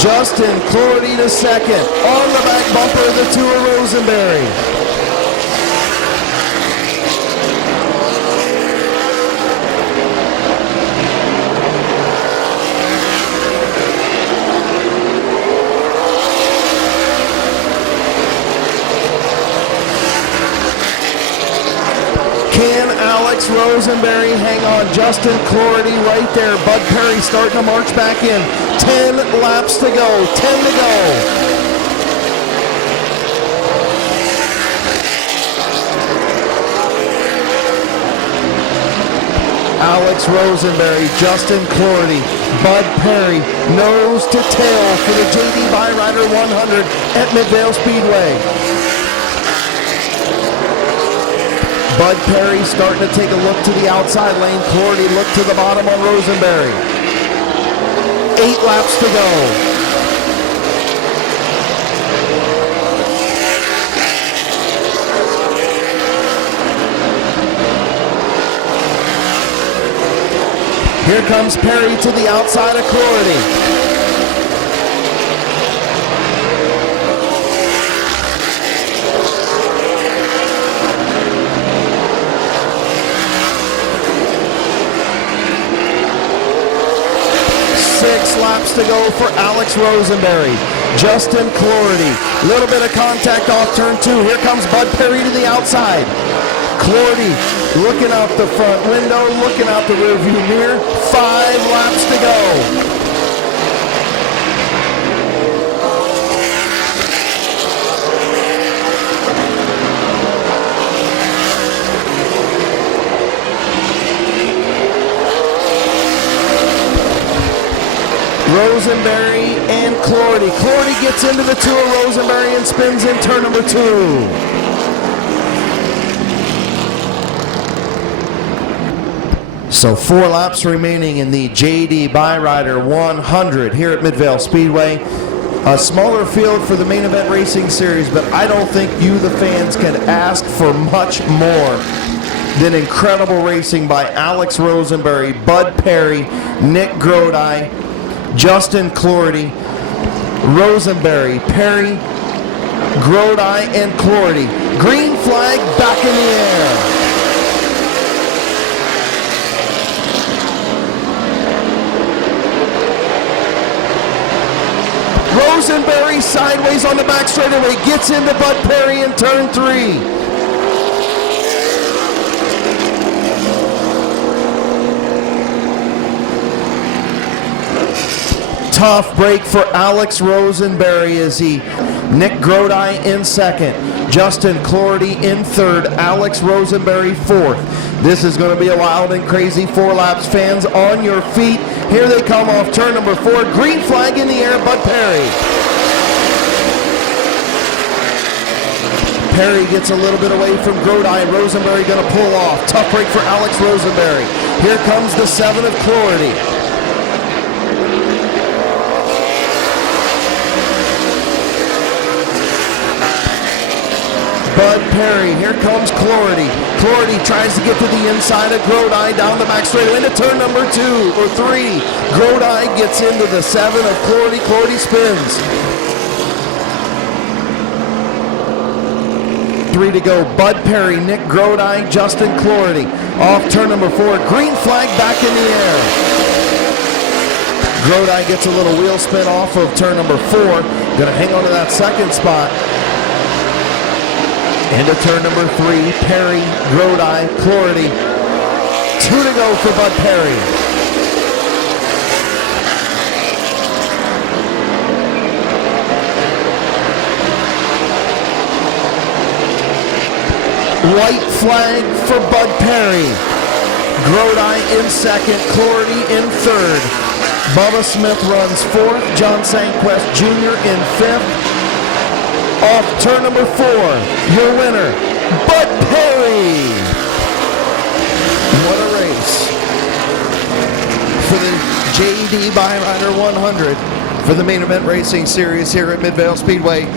Justin Clordy to 2nd. On the back bumper, the 2 of Rosenberry. Can Alex Rosenberry hang on? Justin Clordy right there. Bud Perry starting to march back in. 10 laps to go. 10 to go. Alex Rosenberry, Justin Clordy, Bud Perry, nose to tail for the JD Byrider 100 at Midvale Speedway. Bud Perry starting to take a look to the outside lane. Clordy look to the bottom on Rosenberry. 8 laps to go. Here comes Perry to the outside of Clordy. Laps to go for Alex Rosenberry. Justin Clordy. Little bit of contact off turn 2. Here comes Bud Perry to the outside. Clordy looking out the front window, looking out the rear view mirror. 5 laps to go. Rosenberry and Clordy. Clordy gets into the 2 of Rosenberry and spins in turn number 2. So 4 laps remaining in the JD Byrider 100 here at Midvale Speedway. A smaller field for the main event racing series, but I don't think you, the fans, can ask for much more than incredible racing by Alex Rosenberry, Bud Perry, Nick Grodi, Justin Clordy, Rosenberry, Perry, Grodi, and Clordy. Green flag back in the air. Rosenberry sideways on the back straightaway, gets into Bud Perry in turn 3. Tough break for Alex Rosenberry as Nick Grodi in second, Justin Clordy in third, Alex Rosenberry fourth. This is going to be a wild and crazy 4 laps. Fans on your feet. Here they come off turn number 4. Green flag in the air, Bud Perry. Perry gets a little bit away from Grodi. Rosenberry going to pull off. Tough break for Alex Rosenberry. Here comes the 7 of Clordy. Bud Perry, here comes Clordy. Clordy tries to get to the inside of Grodi down the back straightaway into turn number 2 or 3. Grodi gets into the 7 of Clordy. Clordy spins. 3 to go. Bud Perry, Nick Grodi, Justin Clordy. Off turn number 4. Green flag back in the air. Grodi gets a little wheel spin off of turn number 4. Going to hang on to that second spot. Into turn number 3, Perry, Grodi, Clordy. 2 to go for Bud Perry. White flag for Bud Perry. Grodi in second, Clordy in third. Bubba Smith runs fourth, John Sanquest Jr. in fifth. Off turn number 4, your winner, Bud Perry. What a race for the JD Byrider 100 for the main event racing series here at Midvale Speedway.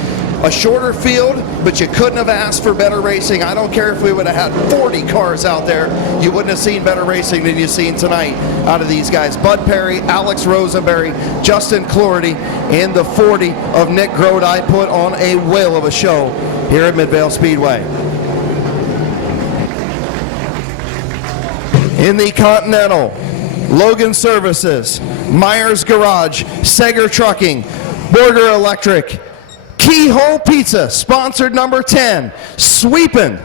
A shorter field, but you couldn't have asked for better racing. I don't care if we would have had 40 cars out there, you wouldn't have seen better racing than you've seen tonight out of these guys. Bud Perry, Alex Rosenberry, Justin Clordy, and the 40 of Nick Grodi put on a whale of a show here at Midvale Speedway. In the Continental, Logan Services, Myers Garage, Sager Trucking, Borger Electric, Keyhole Pizza, sponsored number 10, sweeping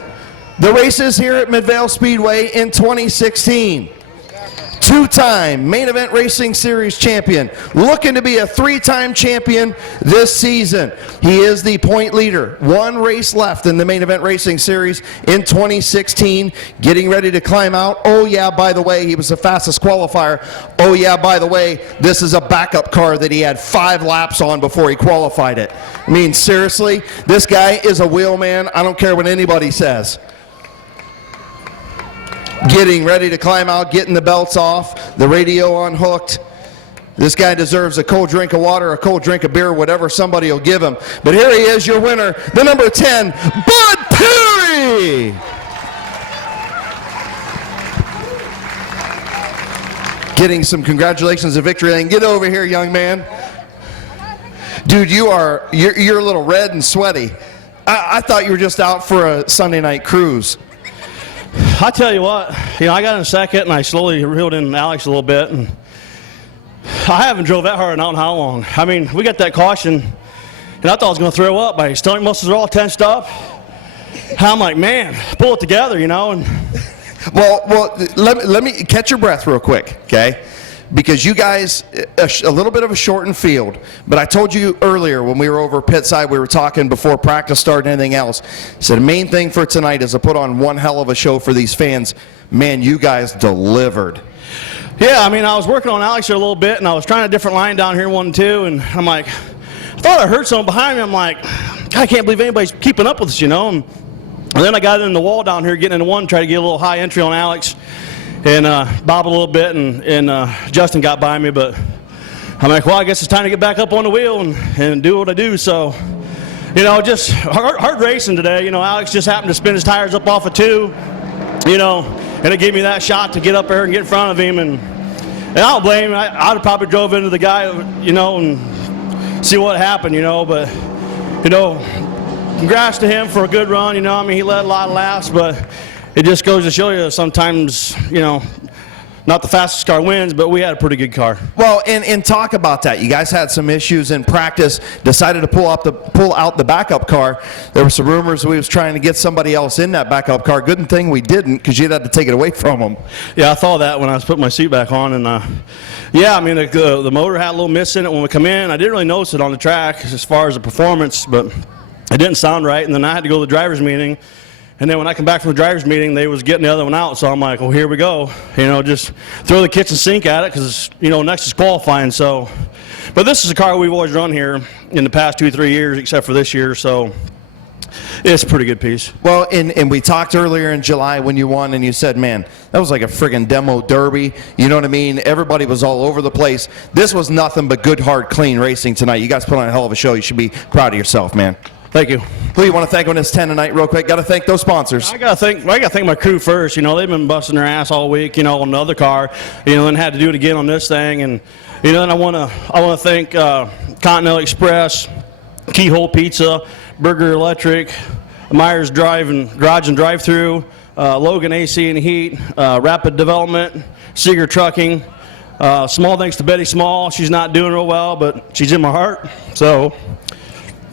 the races here at Midvale Speedway in 2016. 2-time main event racing series champion, looking to be a 3-time champion this season. He is the point leader. 1 race left in the main event racing series in 2016, getting ready to climb out. Oh yeah, by the way, he was the fastest qualifier. Oh yeah, by the way, this is a backup car that he had 5 laps on before he qualified it. I mean, seriously, this guy is a wheelman. I don't care what anybody says. Getting ready to climb out, getting the belts off, the radio unhooked. This guy deserves a cold drink of water, a cold drink of beer, whatever somebody will give him. But here he is, your winner, the number 10, Bud Perry! Getting some congratulations and victory. And get over here, young man. Dude, you're a little red and sweaty. I thought you were just out for a Sunday night cruise. I tell you what, I got in second and I slowly reeled in Alex a little bit, and I haven't drove that hard in I don't know how long. I mean, we got that caution, and I thought I was going to throw up. My stomach muscles are all tensed up. I'm like, man, pull it together, and Well, let me catch your breath real quick, okay? Because you guys, a little bit of a shortened field, but I told you earlier when we were over pit side, we were talking before practice started and anything else. So the main thing for tonight is to put on one hell of a show for these fans. Man, you guys delivered. Yeah, I mean, I was working on Alex here a little bit, and I was trying a different line down here, 1 and 2, and I'm like, I thought I heard something behind me. I'm like, God, I can't believe anybody's keeping up with us, And then I got in the wall down here, getting into 1, try to get a little high entry on Alex. And bob a little bit, and Justin got by me, but I'm like, well, I guess it's time to get back up on the wheel and do what I do. So, just hard racing today. Alex just happened to spin his tires up off of 2, and it gave me that shot to get up there and get in front of him. And I don't blame him. I'd have probably drove into the guy, and see what happened, but, congrats to him for a good run. He led a lot of laps, but it just goes to show you sometimes, not the fastest car wins, but we had a pretty good car. Well, and talk about that. You guys had some issues in practice, decided to pull out the backup car. There were some rumors we was trying to get somebody else in that backup car. Good thing we didn't, because you'd had to take it away from them. Yeah, I thought that when I was putting my seat back on. And, yeah, I mean, the motor had a little miss in it when we come in. I didn't really notice it on the track as far as the performance, but it didn't sound right. And then I had to go to the driver's meeting. And then when I come back from the driver's meeting, they was getting the other one out. So I'm like, well, here we go. Just throw the kitchen sink at it because, next is qualifying. So, but this is a car we've always run here in the past 2-3 years, except for this year. So it's a pretty good piece. Well, and we talked earlier in July when you won, and you said, man, that was like a friggin' demo derby. You know what I mean? Everybody was all over the place. This was nothing but good, hard, clean racing tonight. You guys put on a hell of a show. You should be proud of yourself, man. Thank you. Who you want to thank on this 10 tonight real quick? Got to thank those sponsors. I got to thank my crew first. They've been busting their ass all week, on the other car, and had to do it again on this thing. And, and I want to thank Continental Express, Keyhole Pizza, Burger Electric, Myers Garage and Drive-Thru, Logan AC and Heat, Rapid Development, Seeger Trucking. Small thanks to Betty Small. She's not doing real well, but she's in my heart. So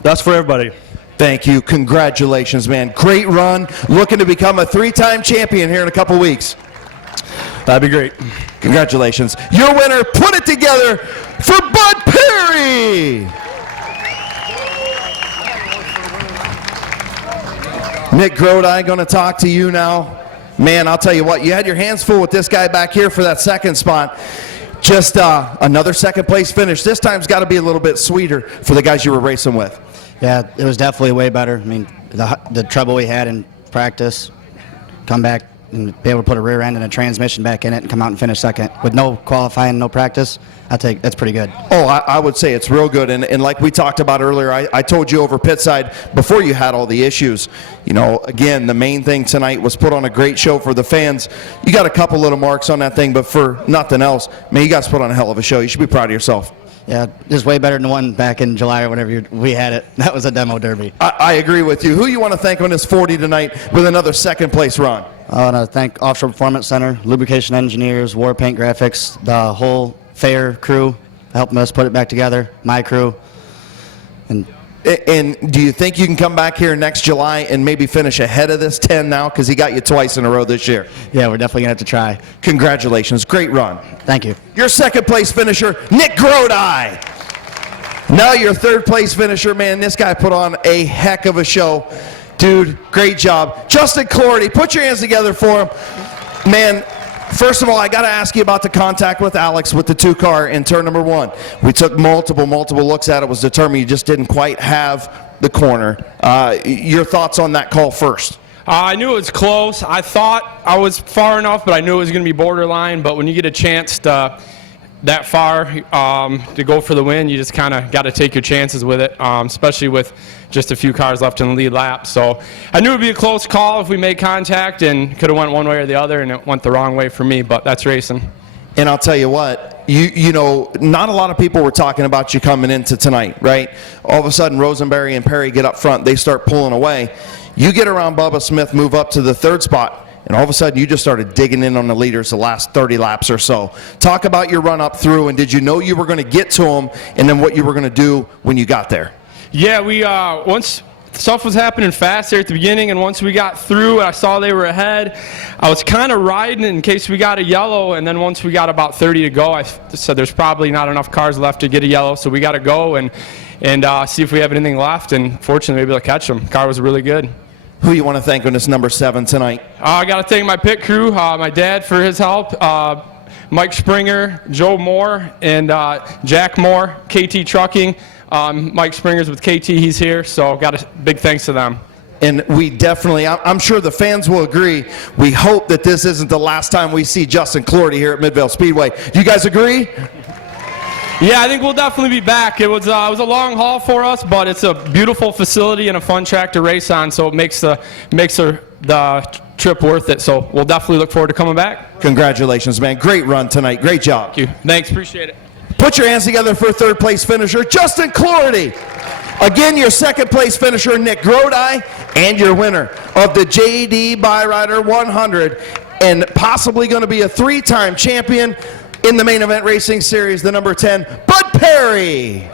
that's for everybody. Thank you. Congratulations, man. Great run. Looking to become a 3-time champion here in a couple weeks. That'd be great. Congratulations. Your winner, put it together for Bud Perry. Nick Grodi, going to talk to you now. Man, I'll tell you what, you had your hands full with this guy back here for that second spot. Just another second place finish. This time's got to be a little bit sweeter for the guys you were racing with. Yeah, it was definitely way better. I mean, the trouble we had in practice, come back and be able to put a rear end and a transmission back in it and come out and finish second with no qualifying, no practice, that's pretty good. Oh, I would say it's real good. And like we talked about earlier, I told you over pit side before you had all the issues. Again, the main thing tonight was put on a great show for the fans. You got a couple little marks on that thing, but for nothing else, man, you guys put on a hell of a show. You should be proud of yourself. Yeah, just way better than the one back in July or whenever we had it. That was a demo derby. I agree with you. Who you want to thank on this 40 tonight with another second place run? I want to thank Offshore Performance Center, Lubrication Engineers, War Paint Graphics, the whole fair crew helping us put it back together, my crew. And do you think you can come back here next July and maybe finish ahead of this 10 now? Because he got you twice in a row this year. Yeah, we're definitely going to have to try. Congratulations. Great run. Thank you. Your second place finisher, Nick Grodi. Now your third place finisher, man, this guy put on a heck of a show. Dude, great job. Justin Clordy, put your hands together for him. Man, first of all, I got to ask you about the contact with Alex with the 2-car in turn number 1. We took multiple looks at it. Was determined you just didn't quite have the corner. Your thoughts on that call first? I knew it was close. I thought I was far enough, but I knew it was going to be borderline. But when you get a chance that far to go for the win, you just kind of got to take your chances with it, especially with just a few cars left in the lead lap. So I knew it would be a close call if we made contact, and could have went one way or the other, and it went the wrong way for me, but that's racing. And I'll tell you what, you know, not a lot of people were talking about you coming into tonight, right? All of a sudden, Rosenberry and Perry get up front. They start pulling away. You get around Bubba Smith, move up to the third spot, and all of a sudden, you just started digging in on the leaders the last 30 laps or so. Talk about your run up through, and did you know you were going to get to them, and then what you were going to do when you got there? Yeah, we once stuff was happening fast there at the beginning, and once we got through and I saw they were ahead, I was kind of riding in case we got a yellow, and then once we got about 30 to go, I said there's probably not enough cars left to get a yellow, so we got to go and see if we have anything left, and fortunately, we were able to catch them. The car was really good. Who you want to thank on this number 7 tonight? I got to thank my pit crew, my dad for his help, Mike Springer, Joe Moore, and Jack Moore, KT Trucking. Mike Springer's with KT, he's here, so got a big thanks to them. And we definitely, I'm sure the fans will agree, we hope that this isn't the last time we see Justin Clordy here at Midvale Speedway. Do you guys agree? Yeah, I think we'll definitely be back. It was a long haul for us, but it's a beautiful facility and a fun track to race on, so it makes the trip worth it. So we'll definitely look forward to coming back. Congratulations, man. Great run tonight. Great job. Thank you. Thanks. Appreciate it. Put your hands together for third place finisher, Justin Clordy. Again, your second place finisher, Nick Grodi, and your winner of the JD Byrider 100 and possibly going to be a 3-time champion in the main event racing series, the number 10, Bud Perry.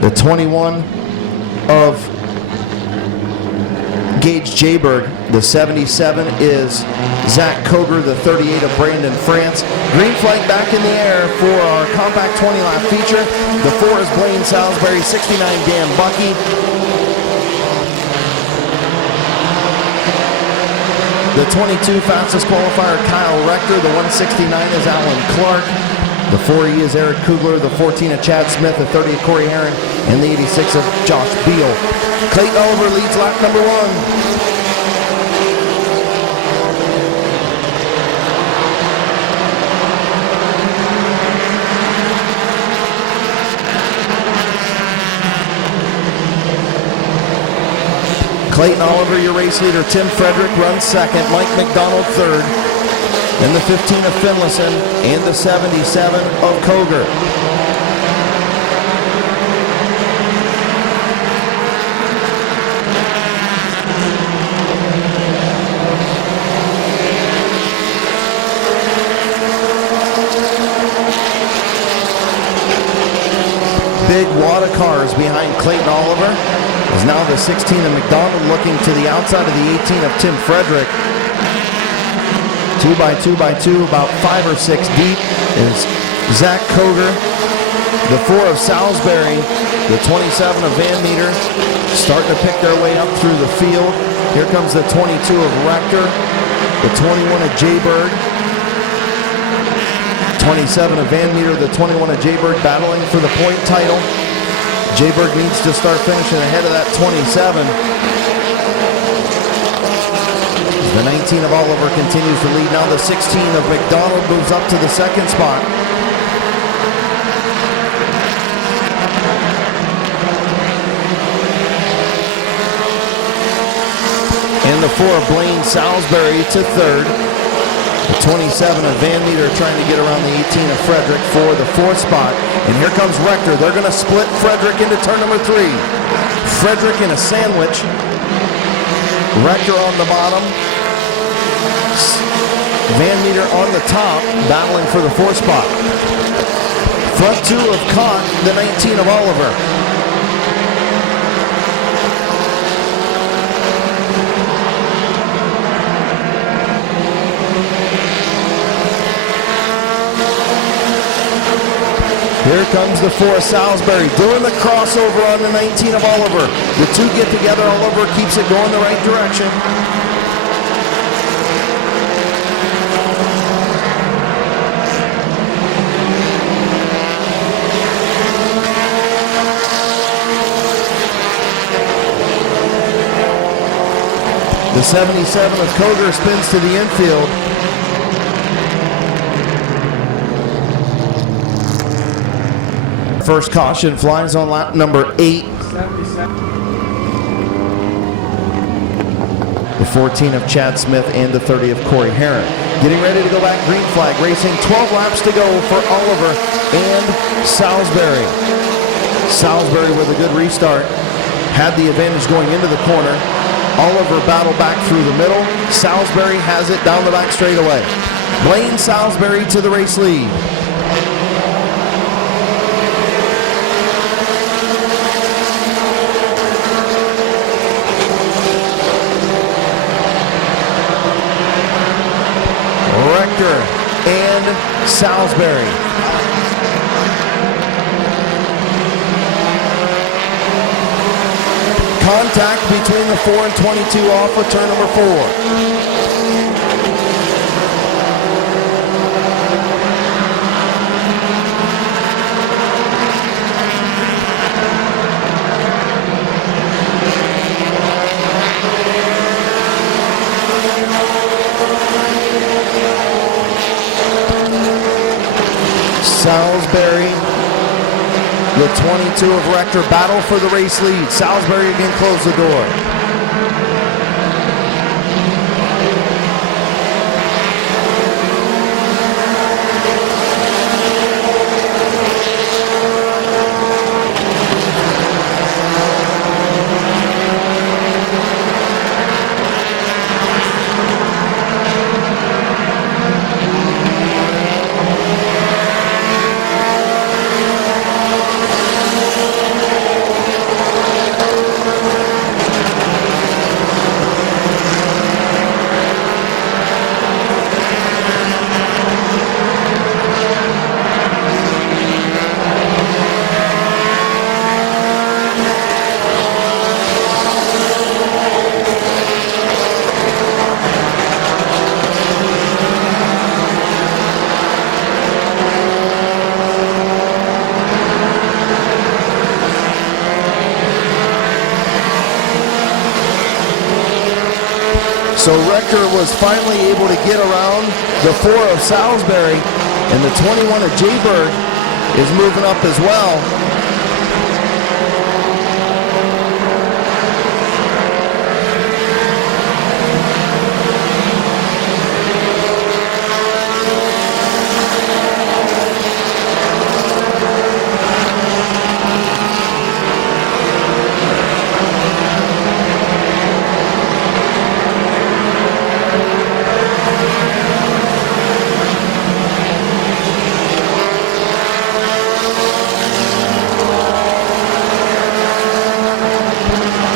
The 21 of Gage Jayberg. The 77 is Zach Koger. The 38 of Brandon France. Green flag back in the air for our compact 20-lap feature. The 4 is Blaine Salisbury. 69 Dan Bucky. The 22 fastest qualifier Kyle Rector. The 169 is Alan Clark. The 4E is Eric Kugler, the 14 of Chad Smith, the 30 of Corey Heron, and the 86 of Josh Beal. Clayton Oliver leads lap number 1. Clayton Oliver, your race leader. Tim Frederick runs second. Mike McDonald third. And the 15 of Finlayson and the 77 of Koger. Big wad of cars behind Clayton Oliver. Is now the 16 of McDonald looking to the outside of the 18 of Tim Frederick. 2 by 2 by 2, about 5 or 6 deep is Zach Koger. The 4 of Salisbury, the 27 of Van Meter, starting to pick their way up through the field. Here comes the 22 of Rector, the 21 of Jayberg, 27 of Van Meter, the 21 of Jayberg battling for the point title. Jayberg needs to start finishing ahead of that 27. The 19 of Oliver continues to lead. Now the 16 of McDonald moves up to the second spot. And the 4 of Blaine Salisbury to third. The 27 of Van Meter trying to get around the 18 of Frederick for the 4th spot. And here comes Rector. They're going to split Frederick into turn number 3. Frederick in a sandwich. Rector on the bottom. Van Meter on the top, battling for the 4th spot. Front 2 of Cott, the 19 of Oliver. Here comes the 4 of Salisbury, doing the crossover on the 19 of Oliver. The 2 get together, Oliver keeps it going the right direction. The 77 of Koger spins to the infield. First caution flies on lap number 8. The 14 of Chad Smith and the 30 of Corey Heron. Getting ready to go back, green flag racing. 12 laps to go for Oliver and Salisbury. Salisbury with a good restart. Had the advantage going into the corner. Oliver battled back through the middle. Salisbury has it down the back straightaway. Blaine Salisbury to the race lead. Rector and Salisbury. Contact between the 4 and 22 off of turn number 4. Salisbury, the 22 of Rector, battle for the race lead. Salisbury again close the door. So Rector was finally able to get around the 4 of Salisbury, and the 21 of Jayberg is moving up as well.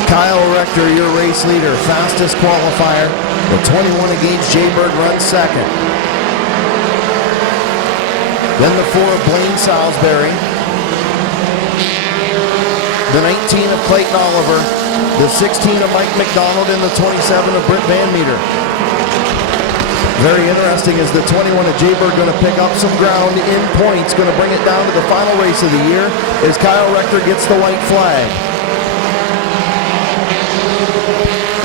Kyle Rector, your race leader, fastest qualifier. The 21 against Jayberg runs second. Then the 4 of Blaine Salisbury. The 19 of Clayton Oliver. The 16 of Mike McDonald and the 27 of Britt Van Meter. Very interesting. Is the 21 of Jayberg going to pick up some ground in points, going to bring it down to the final race of the year as Kyle Rector gets the white flag.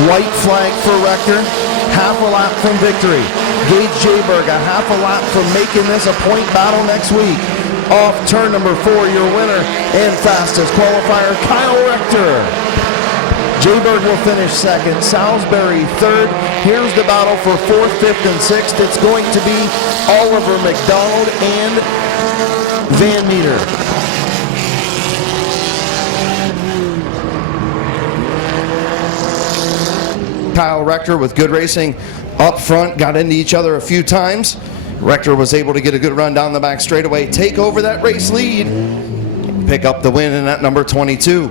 White flag for Rector, half a lap from victory. Gage Jayberg a half a lap from making this a point battle next week. Off turn number 4, your winner and fastest qualifier, Kyle Rector. Jayberg will finish second, Salisbury third. Here's the battle for 4th, 5th, and 6th. It's going to be Oliver, McDonald, and Van Meter. Kyle Rector with good racing up front, got into each other a few times. Rector was able to get a good run down the back straightaway, take over that race lead, pick up the win in that number 22.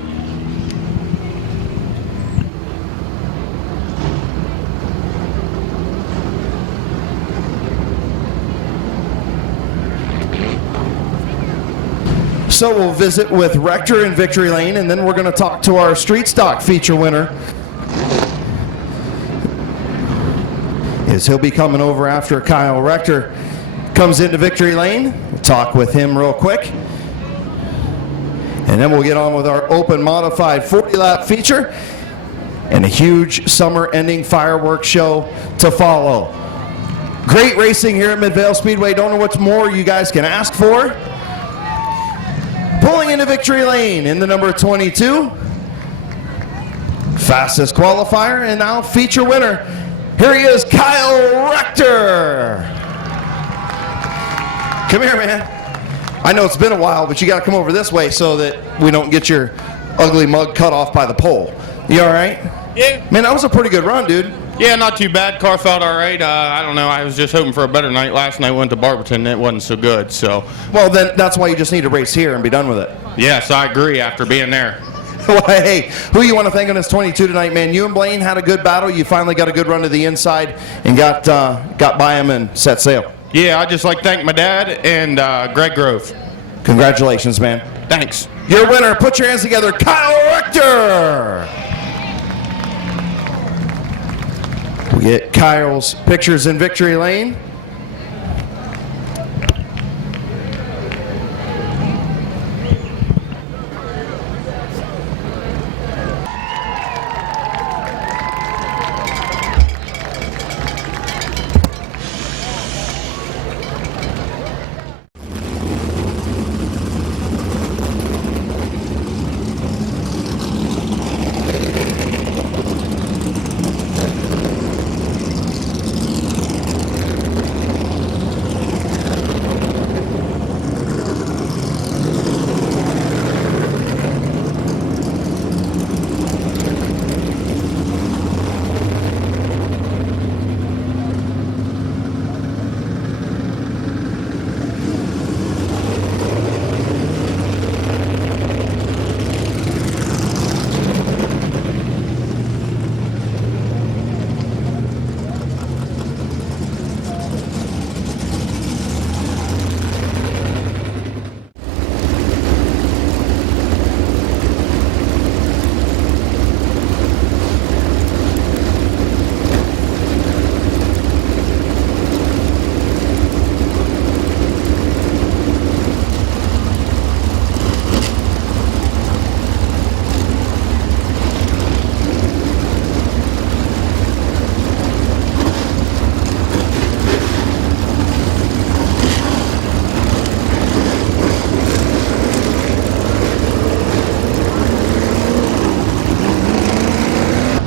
So we'll visit with Rector in Victory Lane, and then we're going to talk to our street stock feature winner, as he'll be coming over after Kyle Rector comes into Victory Lane. We'll talk with him real quick. And then we'll get on with our open modified 40-lap feature and a huge summer-ending fireworks show to follow. Great racing here at Midvale Speedway. Don't know what more you guys can ask for. Pulling into Victory Lane in the number 22. Fastest qualifier and now feature winner. Here he is, Kyle Rector. Come here, man. I know it's been a while, but you got to come over this way so that we don't get your ugly mug cut off by the pole. You all right? Yeah. Man, that was a pretty good run, dude. Yeah, not too bad. Car felt all right. I don't know. I was just hoping for a better night. Last night went to Barberton and it wasn't so good. So. Well, then that's why you just need to race here and be done with it. Yes, I agree after being there. Well, hey, who you want to thank on this 22 tonight, man? You and Blaine had a good battle. You finally got a good run to the inside and got by him and set sail. Yeah, I'd just like to thank my dad and Greg Grove. Congratulations, man. Thanks. Your winner, put your hands together, Kyle Rector. We get Kyle's pictures in victory lane.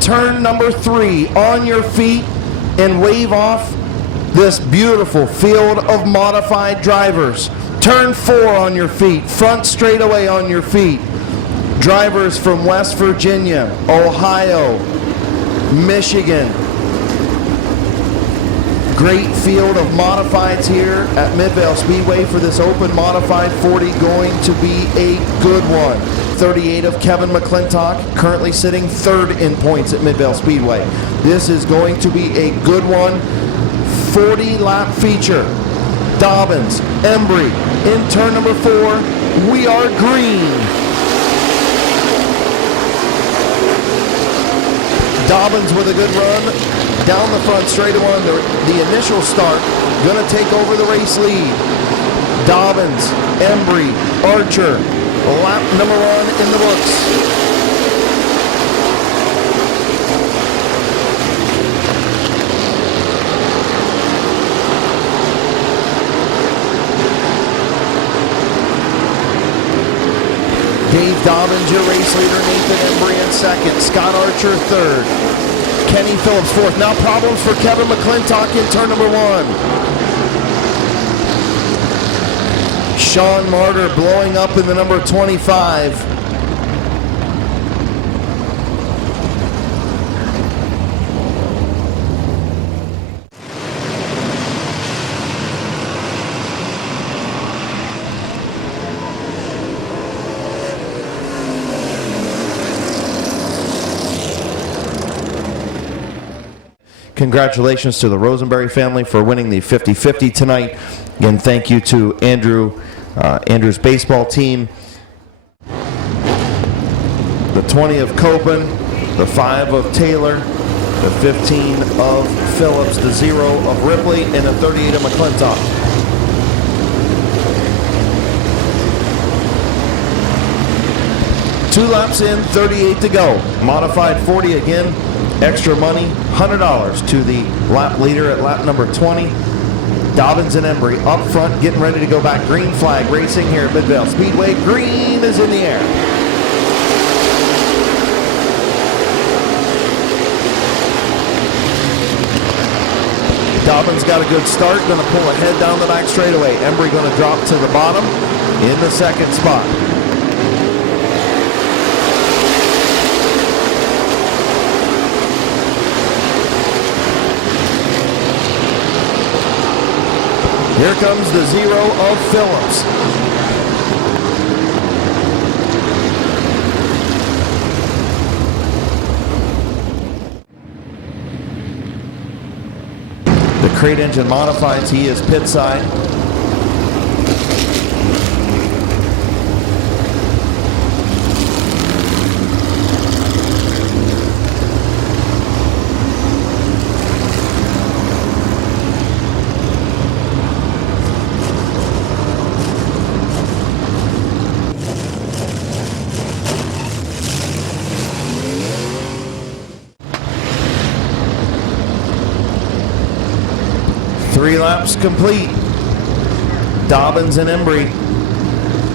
Turn number 3, on your feet and wave off this beautiful field of modified drivers. Turn 4 on your feet, front straightaway on your feet. Drivers from West Virginia, Ohio, Michigan. Great field of modifieds here at Midvale Speedway for this open modified 40, going to be a good one. 38 of Kevin McClintock, currently sitting 3rd in points at Midvale Speedway. This is going to be a good one. 40-lap feature. Dobbins, Embry, in turn number 4, we are green. Dobbins with a good run down the front straight on the initial start, gonna take over the race lead. Dobbins, Embry, Archer, lap number 1 in the books. Dave Dobbins, your race leader. Nathan Embry in 2nd. Scott Archer 3rd. Kenny Phillips 4th. Now problems for Kevin McClintock in turn number 1. Sean Martyr blowing up in the number 25. Congratulations to the Rosenberry family for winning the 50-50 tonight. Again, thank you to Andrew's baseball team. The 20 of Copen, the 5 of Taylor, the 15 of Phillips, the 0 of Ripley, and the 38 of McClintock. Two laps in, 38 to go. Modified 40 again. Extra money, $100 to the lap leader at lap number 20. Dobbins and Embry up front, getting ready to go back. Green flag racing here at Midvale Speedway. Green is in the air. Dobbins got a good start, going to pull ahead down the back straightaway. Embry going to drop to the bottom in the 2nd spot. Here comes the 0 of Phillips. The Crate Engine Modifieds, he is pit side. Three laps complete. Dobbins and Embry,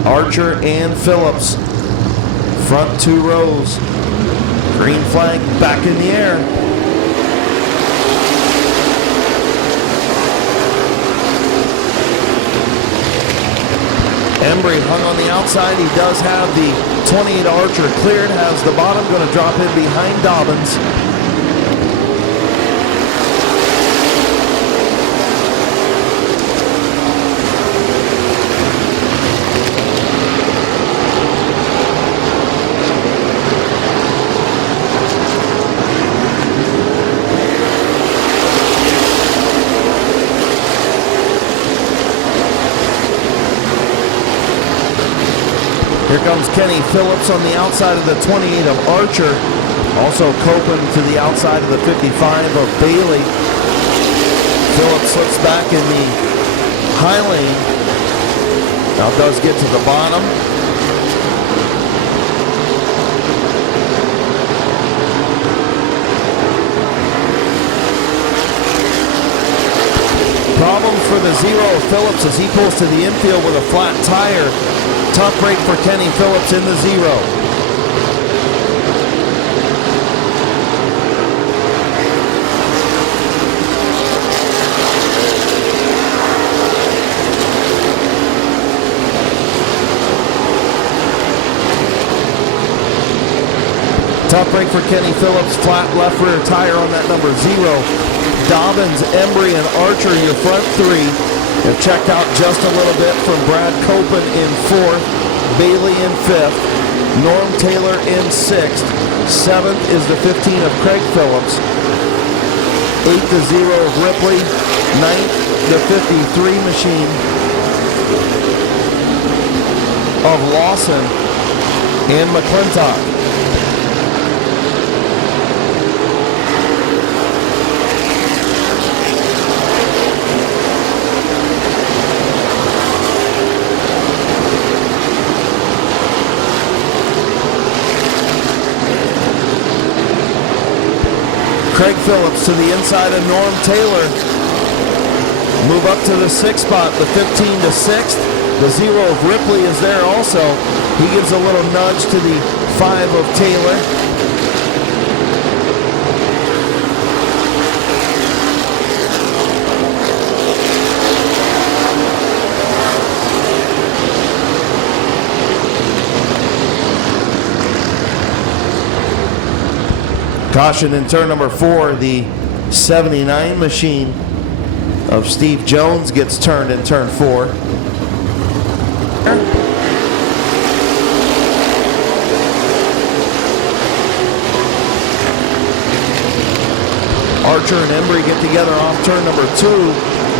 Archer and Phillips, front two rows. Green flag back in the air. Embry hung on the outside. He does have the 28 Archer cleared, has the bottom, going to drop in behind Dobbins. Here comes Kenny Phillips on the outside of the 28 of Archer. Also Copeland to the outside of the 55 of Bailey. Phillips slips back in the high lane. Now does get to the bottom. Problem for the zero of Phillips as he pulls to the infield with a flat tire. Tough break for Kenny Phillips in the zero. Tough break for Kenny Phillips, flat left rear tire on that number zero. Dobbins, Embry, and Archer, your front three, have checked out just a little bit from Brad Copeland in fourth, Bailey in fifth, Norm Taylor in sixth, seventh is the 15 of Craig Phillips, eighth the zero of Ripley, ninth the 53 machine of Lawson and McClintock. Craig Phillips to the inside of Norm Taylor. Move up to the sixth spot, the 15 to sixth. The zero of Ripley is there also. He gives a little nudge to the 5 of Taylor. Caution in turn number 4, the 79 machine of Steve Jones gets turned in turn 4. Archer and Embry get together off turn number 2.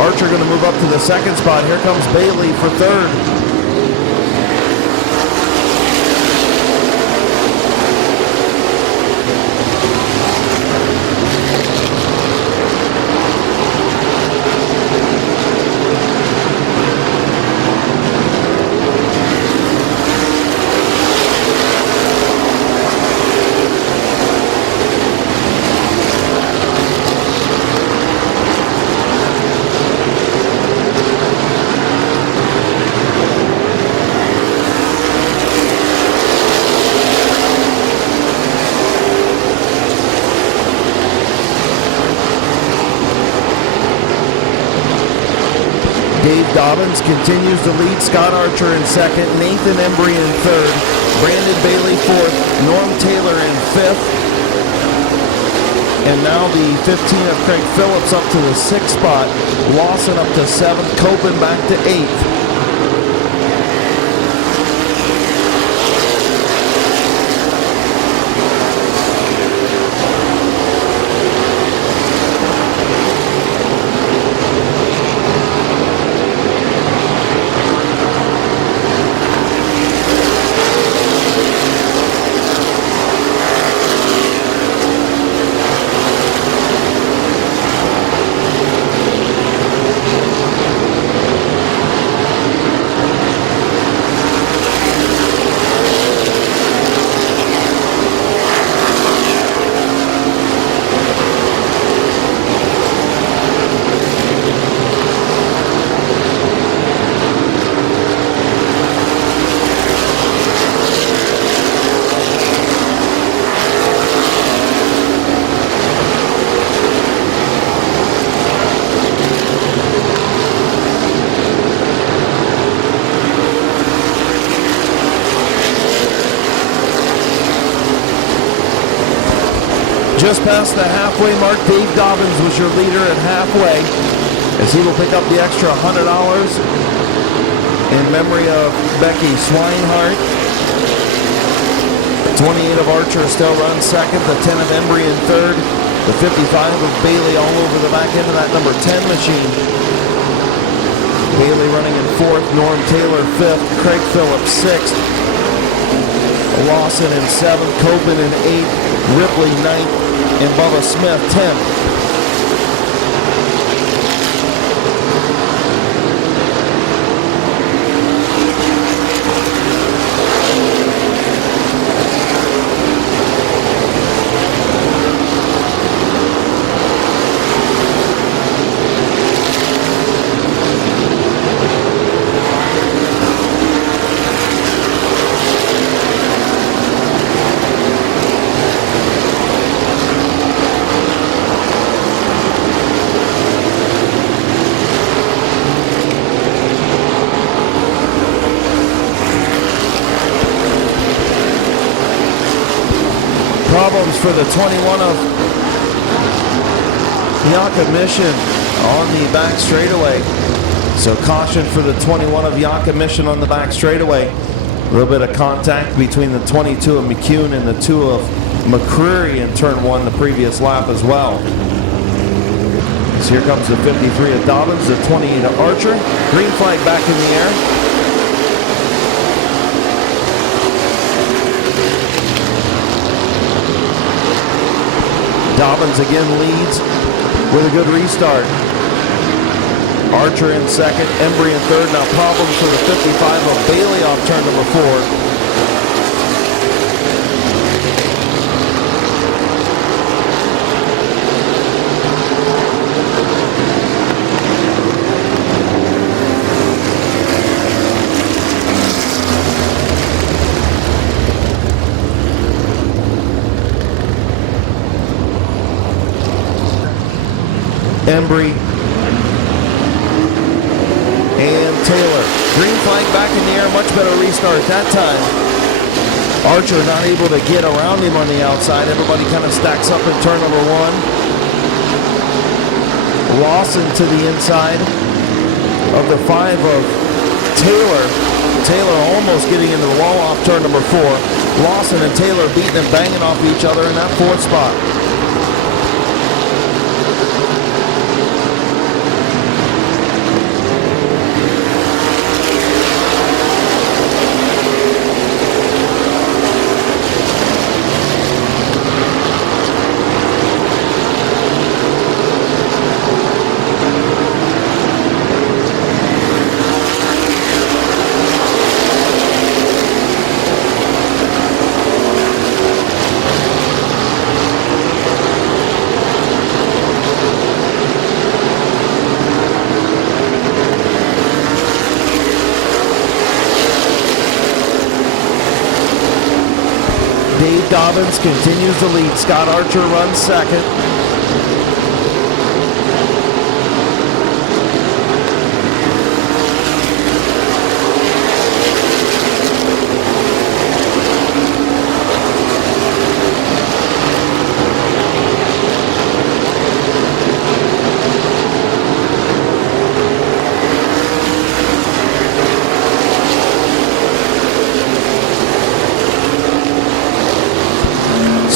Archer going to move up to the second spot. Here comes Bailey for third. Dave Dobbins continues to lead. Scott Archer in second, Nathan Embry in third, Brandon Bailey fourth, Norm Taylor in fifth, and now the 15 of Craig Phillips up to the sixth spot, Lawson up to seventh, Copeland back to eighth. Just past the halfway mark, Dave Dobbins was your leader at halfway, as he will pick up the extra $100 in memory of Becky Swinehart. 28 of Archer still runs second, the 10 of Embry in third, the 55 of Bailey all over the back end of that number 10 machine. Bailey running in fourth, Norm Taylor fifth, Craig Phillips sixth, Lawson in seventh, Copeland in eighth, Ripley ninth, and Bubba Smith 10th. Problems for the 21 of Yonka Mission on the back straightaway. So caution for the 21 of Yonka Mission on the back straightaway. A little bit of contact between the 22 of McCune and the 2 of McCreary in turn one the previous lap as well. So here comes the 53 of Dobbins, the 28 of Archer. Green flag back in the air. Dobbins again leads with a good restart. Archer in second, Embry in third. Now problems for the 55 of Bailey off turn number 4. Embry and Taylor. Green flag back in the air, much better restart that time. Archer not able to get around him on the outside. Everybody kind of stacks up in turn number 1. Lawson to the inside of the 5 of Taylor. Taylor almost getting into the wall off turn number 4. Lawson and Taylor beating and banging off each other in that 4th spot. Dave Dobbins continues to lead. Scott Archer runs second.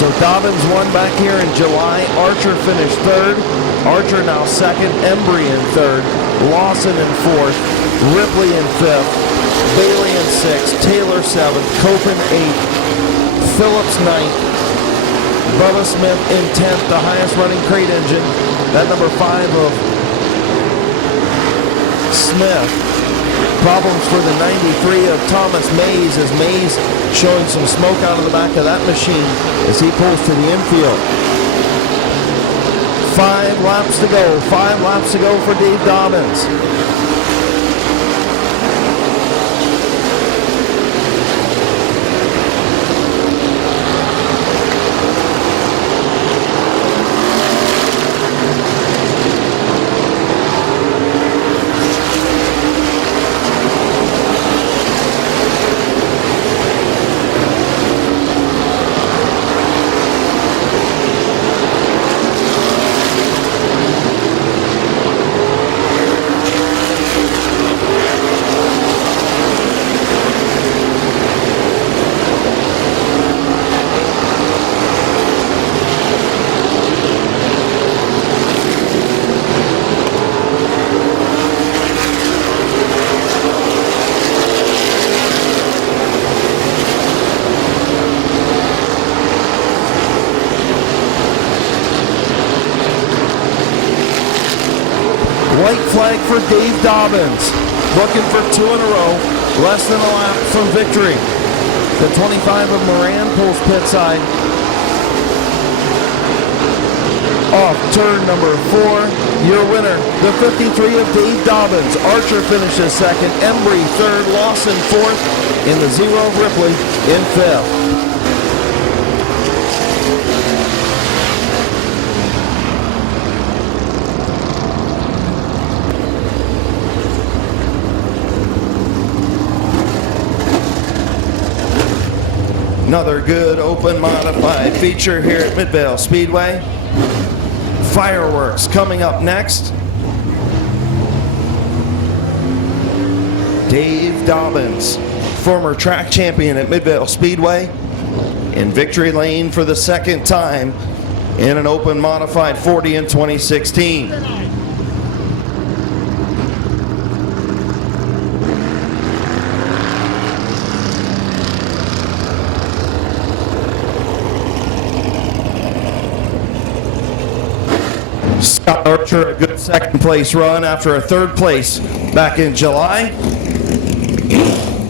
So Dobbins won back here in July. Archer finished third. Archer now second. Embry in third. Lawson in fourth. Ripley in fifth. Bailey in sixth. Taylor seventh. Copen eighth. Phillips ninth. Bubba Smith in 10th, the highest running crate engine. That number 5 of Smith. Problems for the 93 of Thomas Mays, as Mays showing some smoke out of the back of that machine as he pulls to the infield. 5 laps to go. 5 laps to go for Dave Dobbins. flag for Dave Dobbins. Looking for 2 in a row. Less than a lap from victory. The 25 of Moran pulls pit side. Off turn number 4, your winner, the 53 of Dave Dobbins. Archer finishes second, Embry third, Lawson fourth, and the 0 of Ripley in fifth. Another good open modified feature here at Midvale Speedway. Fireworks coming up next. Dave Dobbins, former track champion at Midvale Speedway, in victory lane for the second time in an open modified 40 in 2016. Scott Archer, a good second place run after a third place back in July.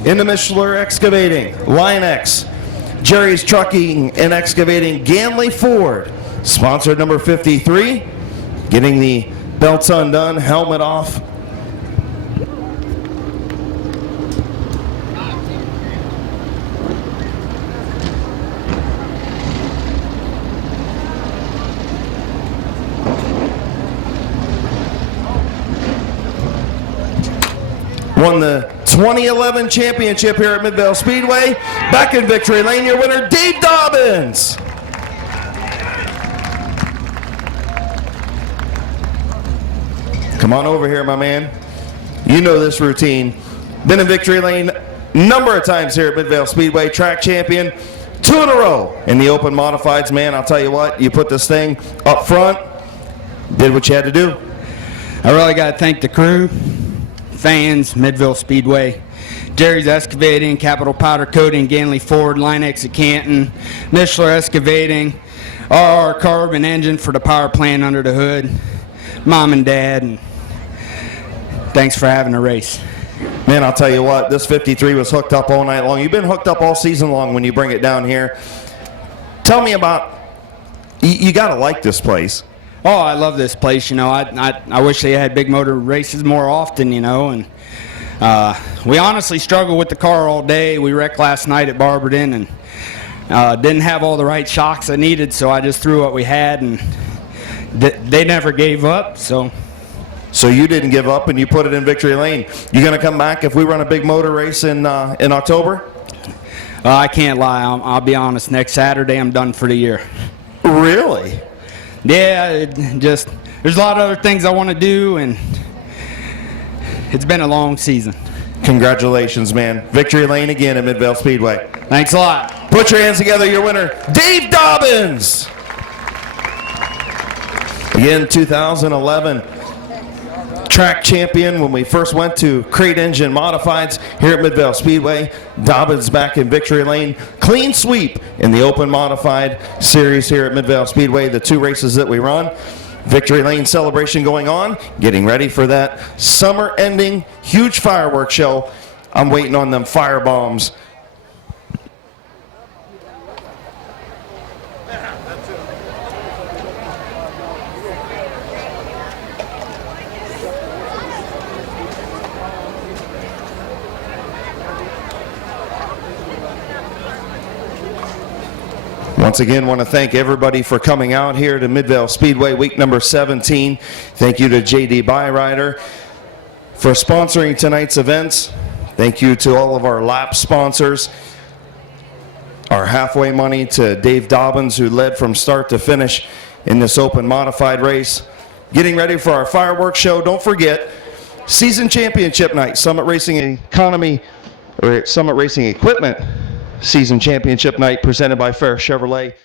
Into Mishler Excavating, Line-X, Jerry's Trucking and Excavating, Ganley Ford, sponsored number 53, getting the belts undone, helmet off. Won the 2011 championship here at Midvale Speedway. Back in victory lane, your winner, Dave Dobbins. Come on over here, my man. You know this routine. Been in victory lane a number of times here at Midvale Speedway. Track champion, 2 in a row in the open modifieds. Man, I'll tell you what, you put this thing up front, did what you had to do. I really got to thank the crew, fans, Midvale Speedway, Jerry's Excavating, Capital Powder Coating, Ganley Ford, Line-X at Canton, Mishler Excavating, RR Carbon Engine for the power plant under the hood, Mom and Dad, and thanks for having a race. Man, I'll tell you what, this 53 was hooked up all night long. You've been hooked up all season long when you bring it down here. Tell me about, you got to like this place. Oh, I love this place. You know, I wish they had big motor races more often, you know, and we honestly struggled with the car all day. We wrecked last night at Barberton and didn't have all the right shocks I needed, so I just threw what we had, and they never gave up, so. So you didn't give up and you put it in victory lane. You going to come back if we run a big motor race in October? I can't lie. I'll be honest. Next Saturday, I'm done for the year. Really? Yeah, there's a lot of other things I want to do, and it's been a long season. Congratulations, man. Victory lane again at Midvale Speedway. Thanks a lot. Put your hands together, your winner, Dave Dobbins. Again, 2011 track champion when we first went to Crate Engine Modifieds here at Midvale Speedway. Dobbins back in victory lane. Clean sweep in the open modified series here at Midvale Speedway, the 2 races that we run. Victory lane celebration going on, getting ready for that summer ending huge fireworks show. I'm waiting on them fire bombs. Once again, want to thank everybody for coming out here to Midvale Speedway week number 17. Thank you to JD Byrider for sponsoring tonight's events. Thank you to all of our lap sponsors. Our halfway money to Dave Dobbins, who led from start to finish in this open modified race. Getting ready for our fireworks show. Don't forget, season championship night, Summit Racing Economy, or Summit Racing Equipment season championship night presented by Fair Chevrolet.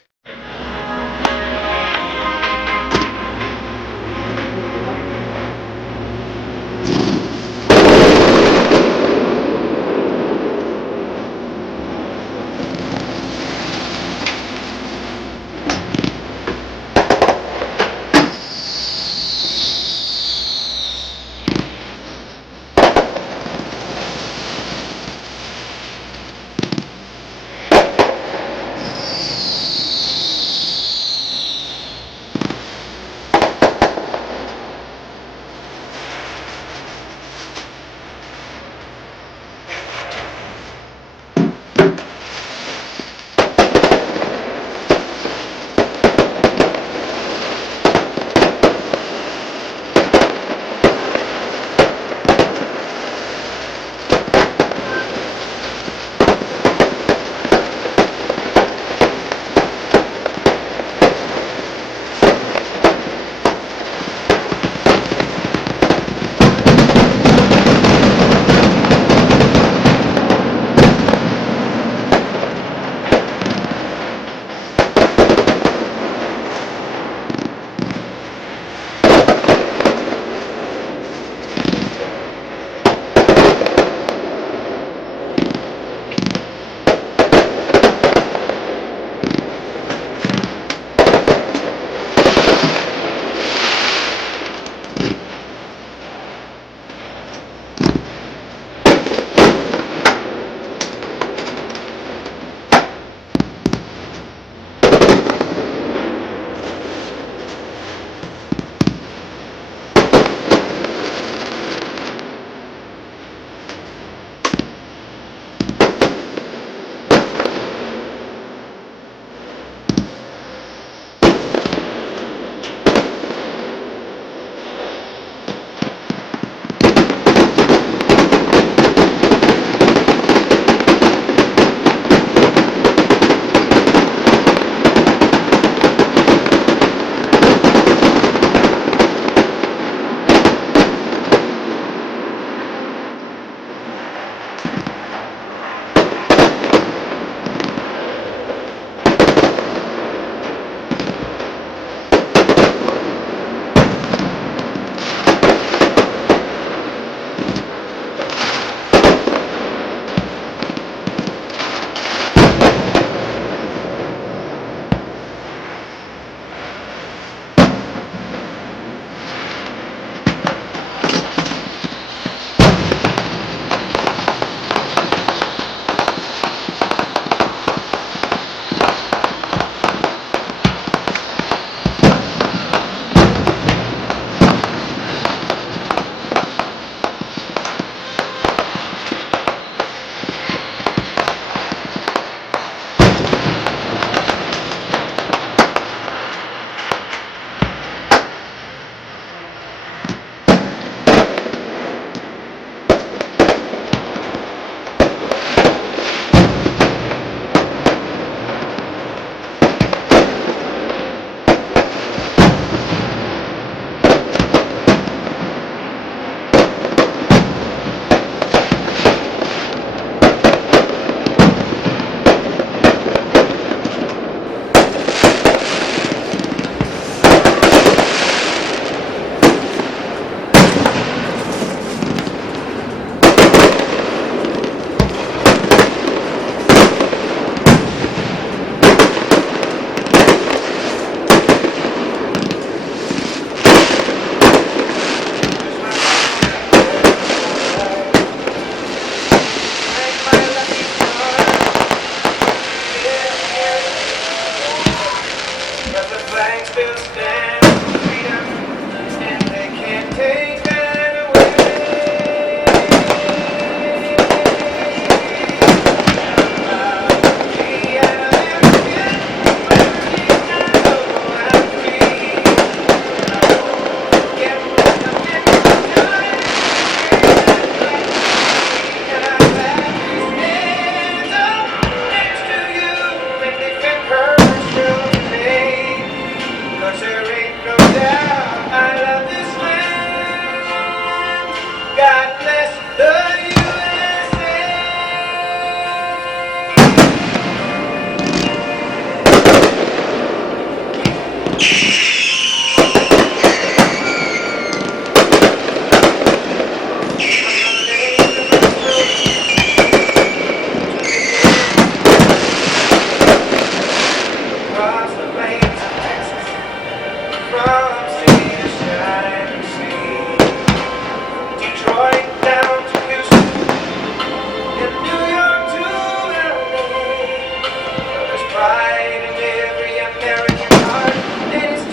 still stand for freedom, and they can't take that away. God bless the USA. Across the plains of Texas, from sea to shining sea, Detroit down to Houston, and New York to LA. There's pride in every American heart, and it's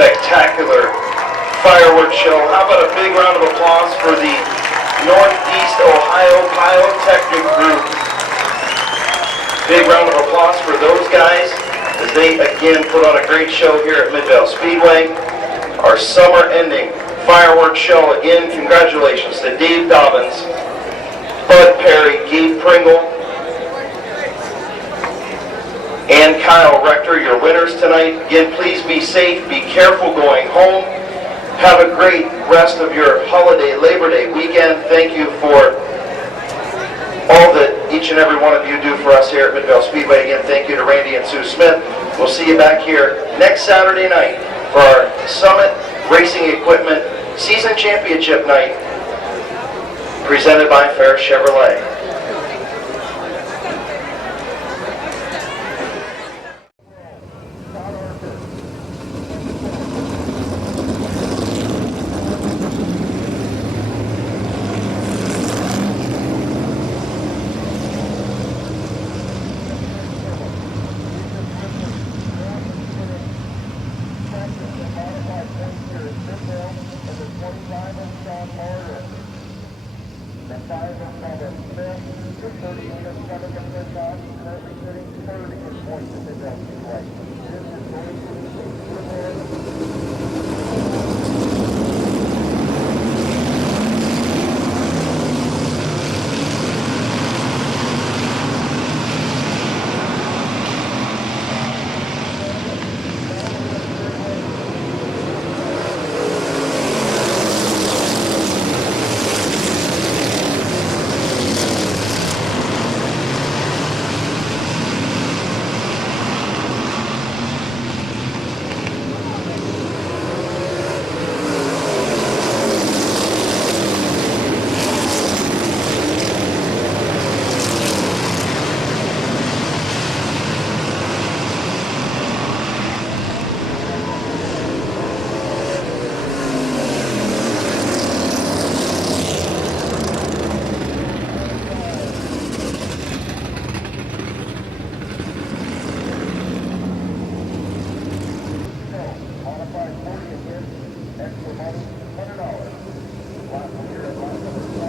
spectacular fireworks show. How about a big round of applause for the Northeast Ohio Pyrotechnic Group? Big round of applause for those guys as they again put on a great show here at Midvale Speedway. Our summer ending fireworks show. Again, congratulations to Dave Dobbins, Bud Perry, Gabe Pringle, and Kyle Rector, your winners tonight. Again, please be safe, be careful going home. Have a great rest of your holiday Labor Day weekend. Thank you for all that each and every one of you do for us here at Midvale Speedway. Again, thank you to Randy and Sue Smith. We'll see you back here next Saturday night for our Summit Racing Equipment Season Championship Night presented by Fair Chevrolet. Extra money, $100. Last one here at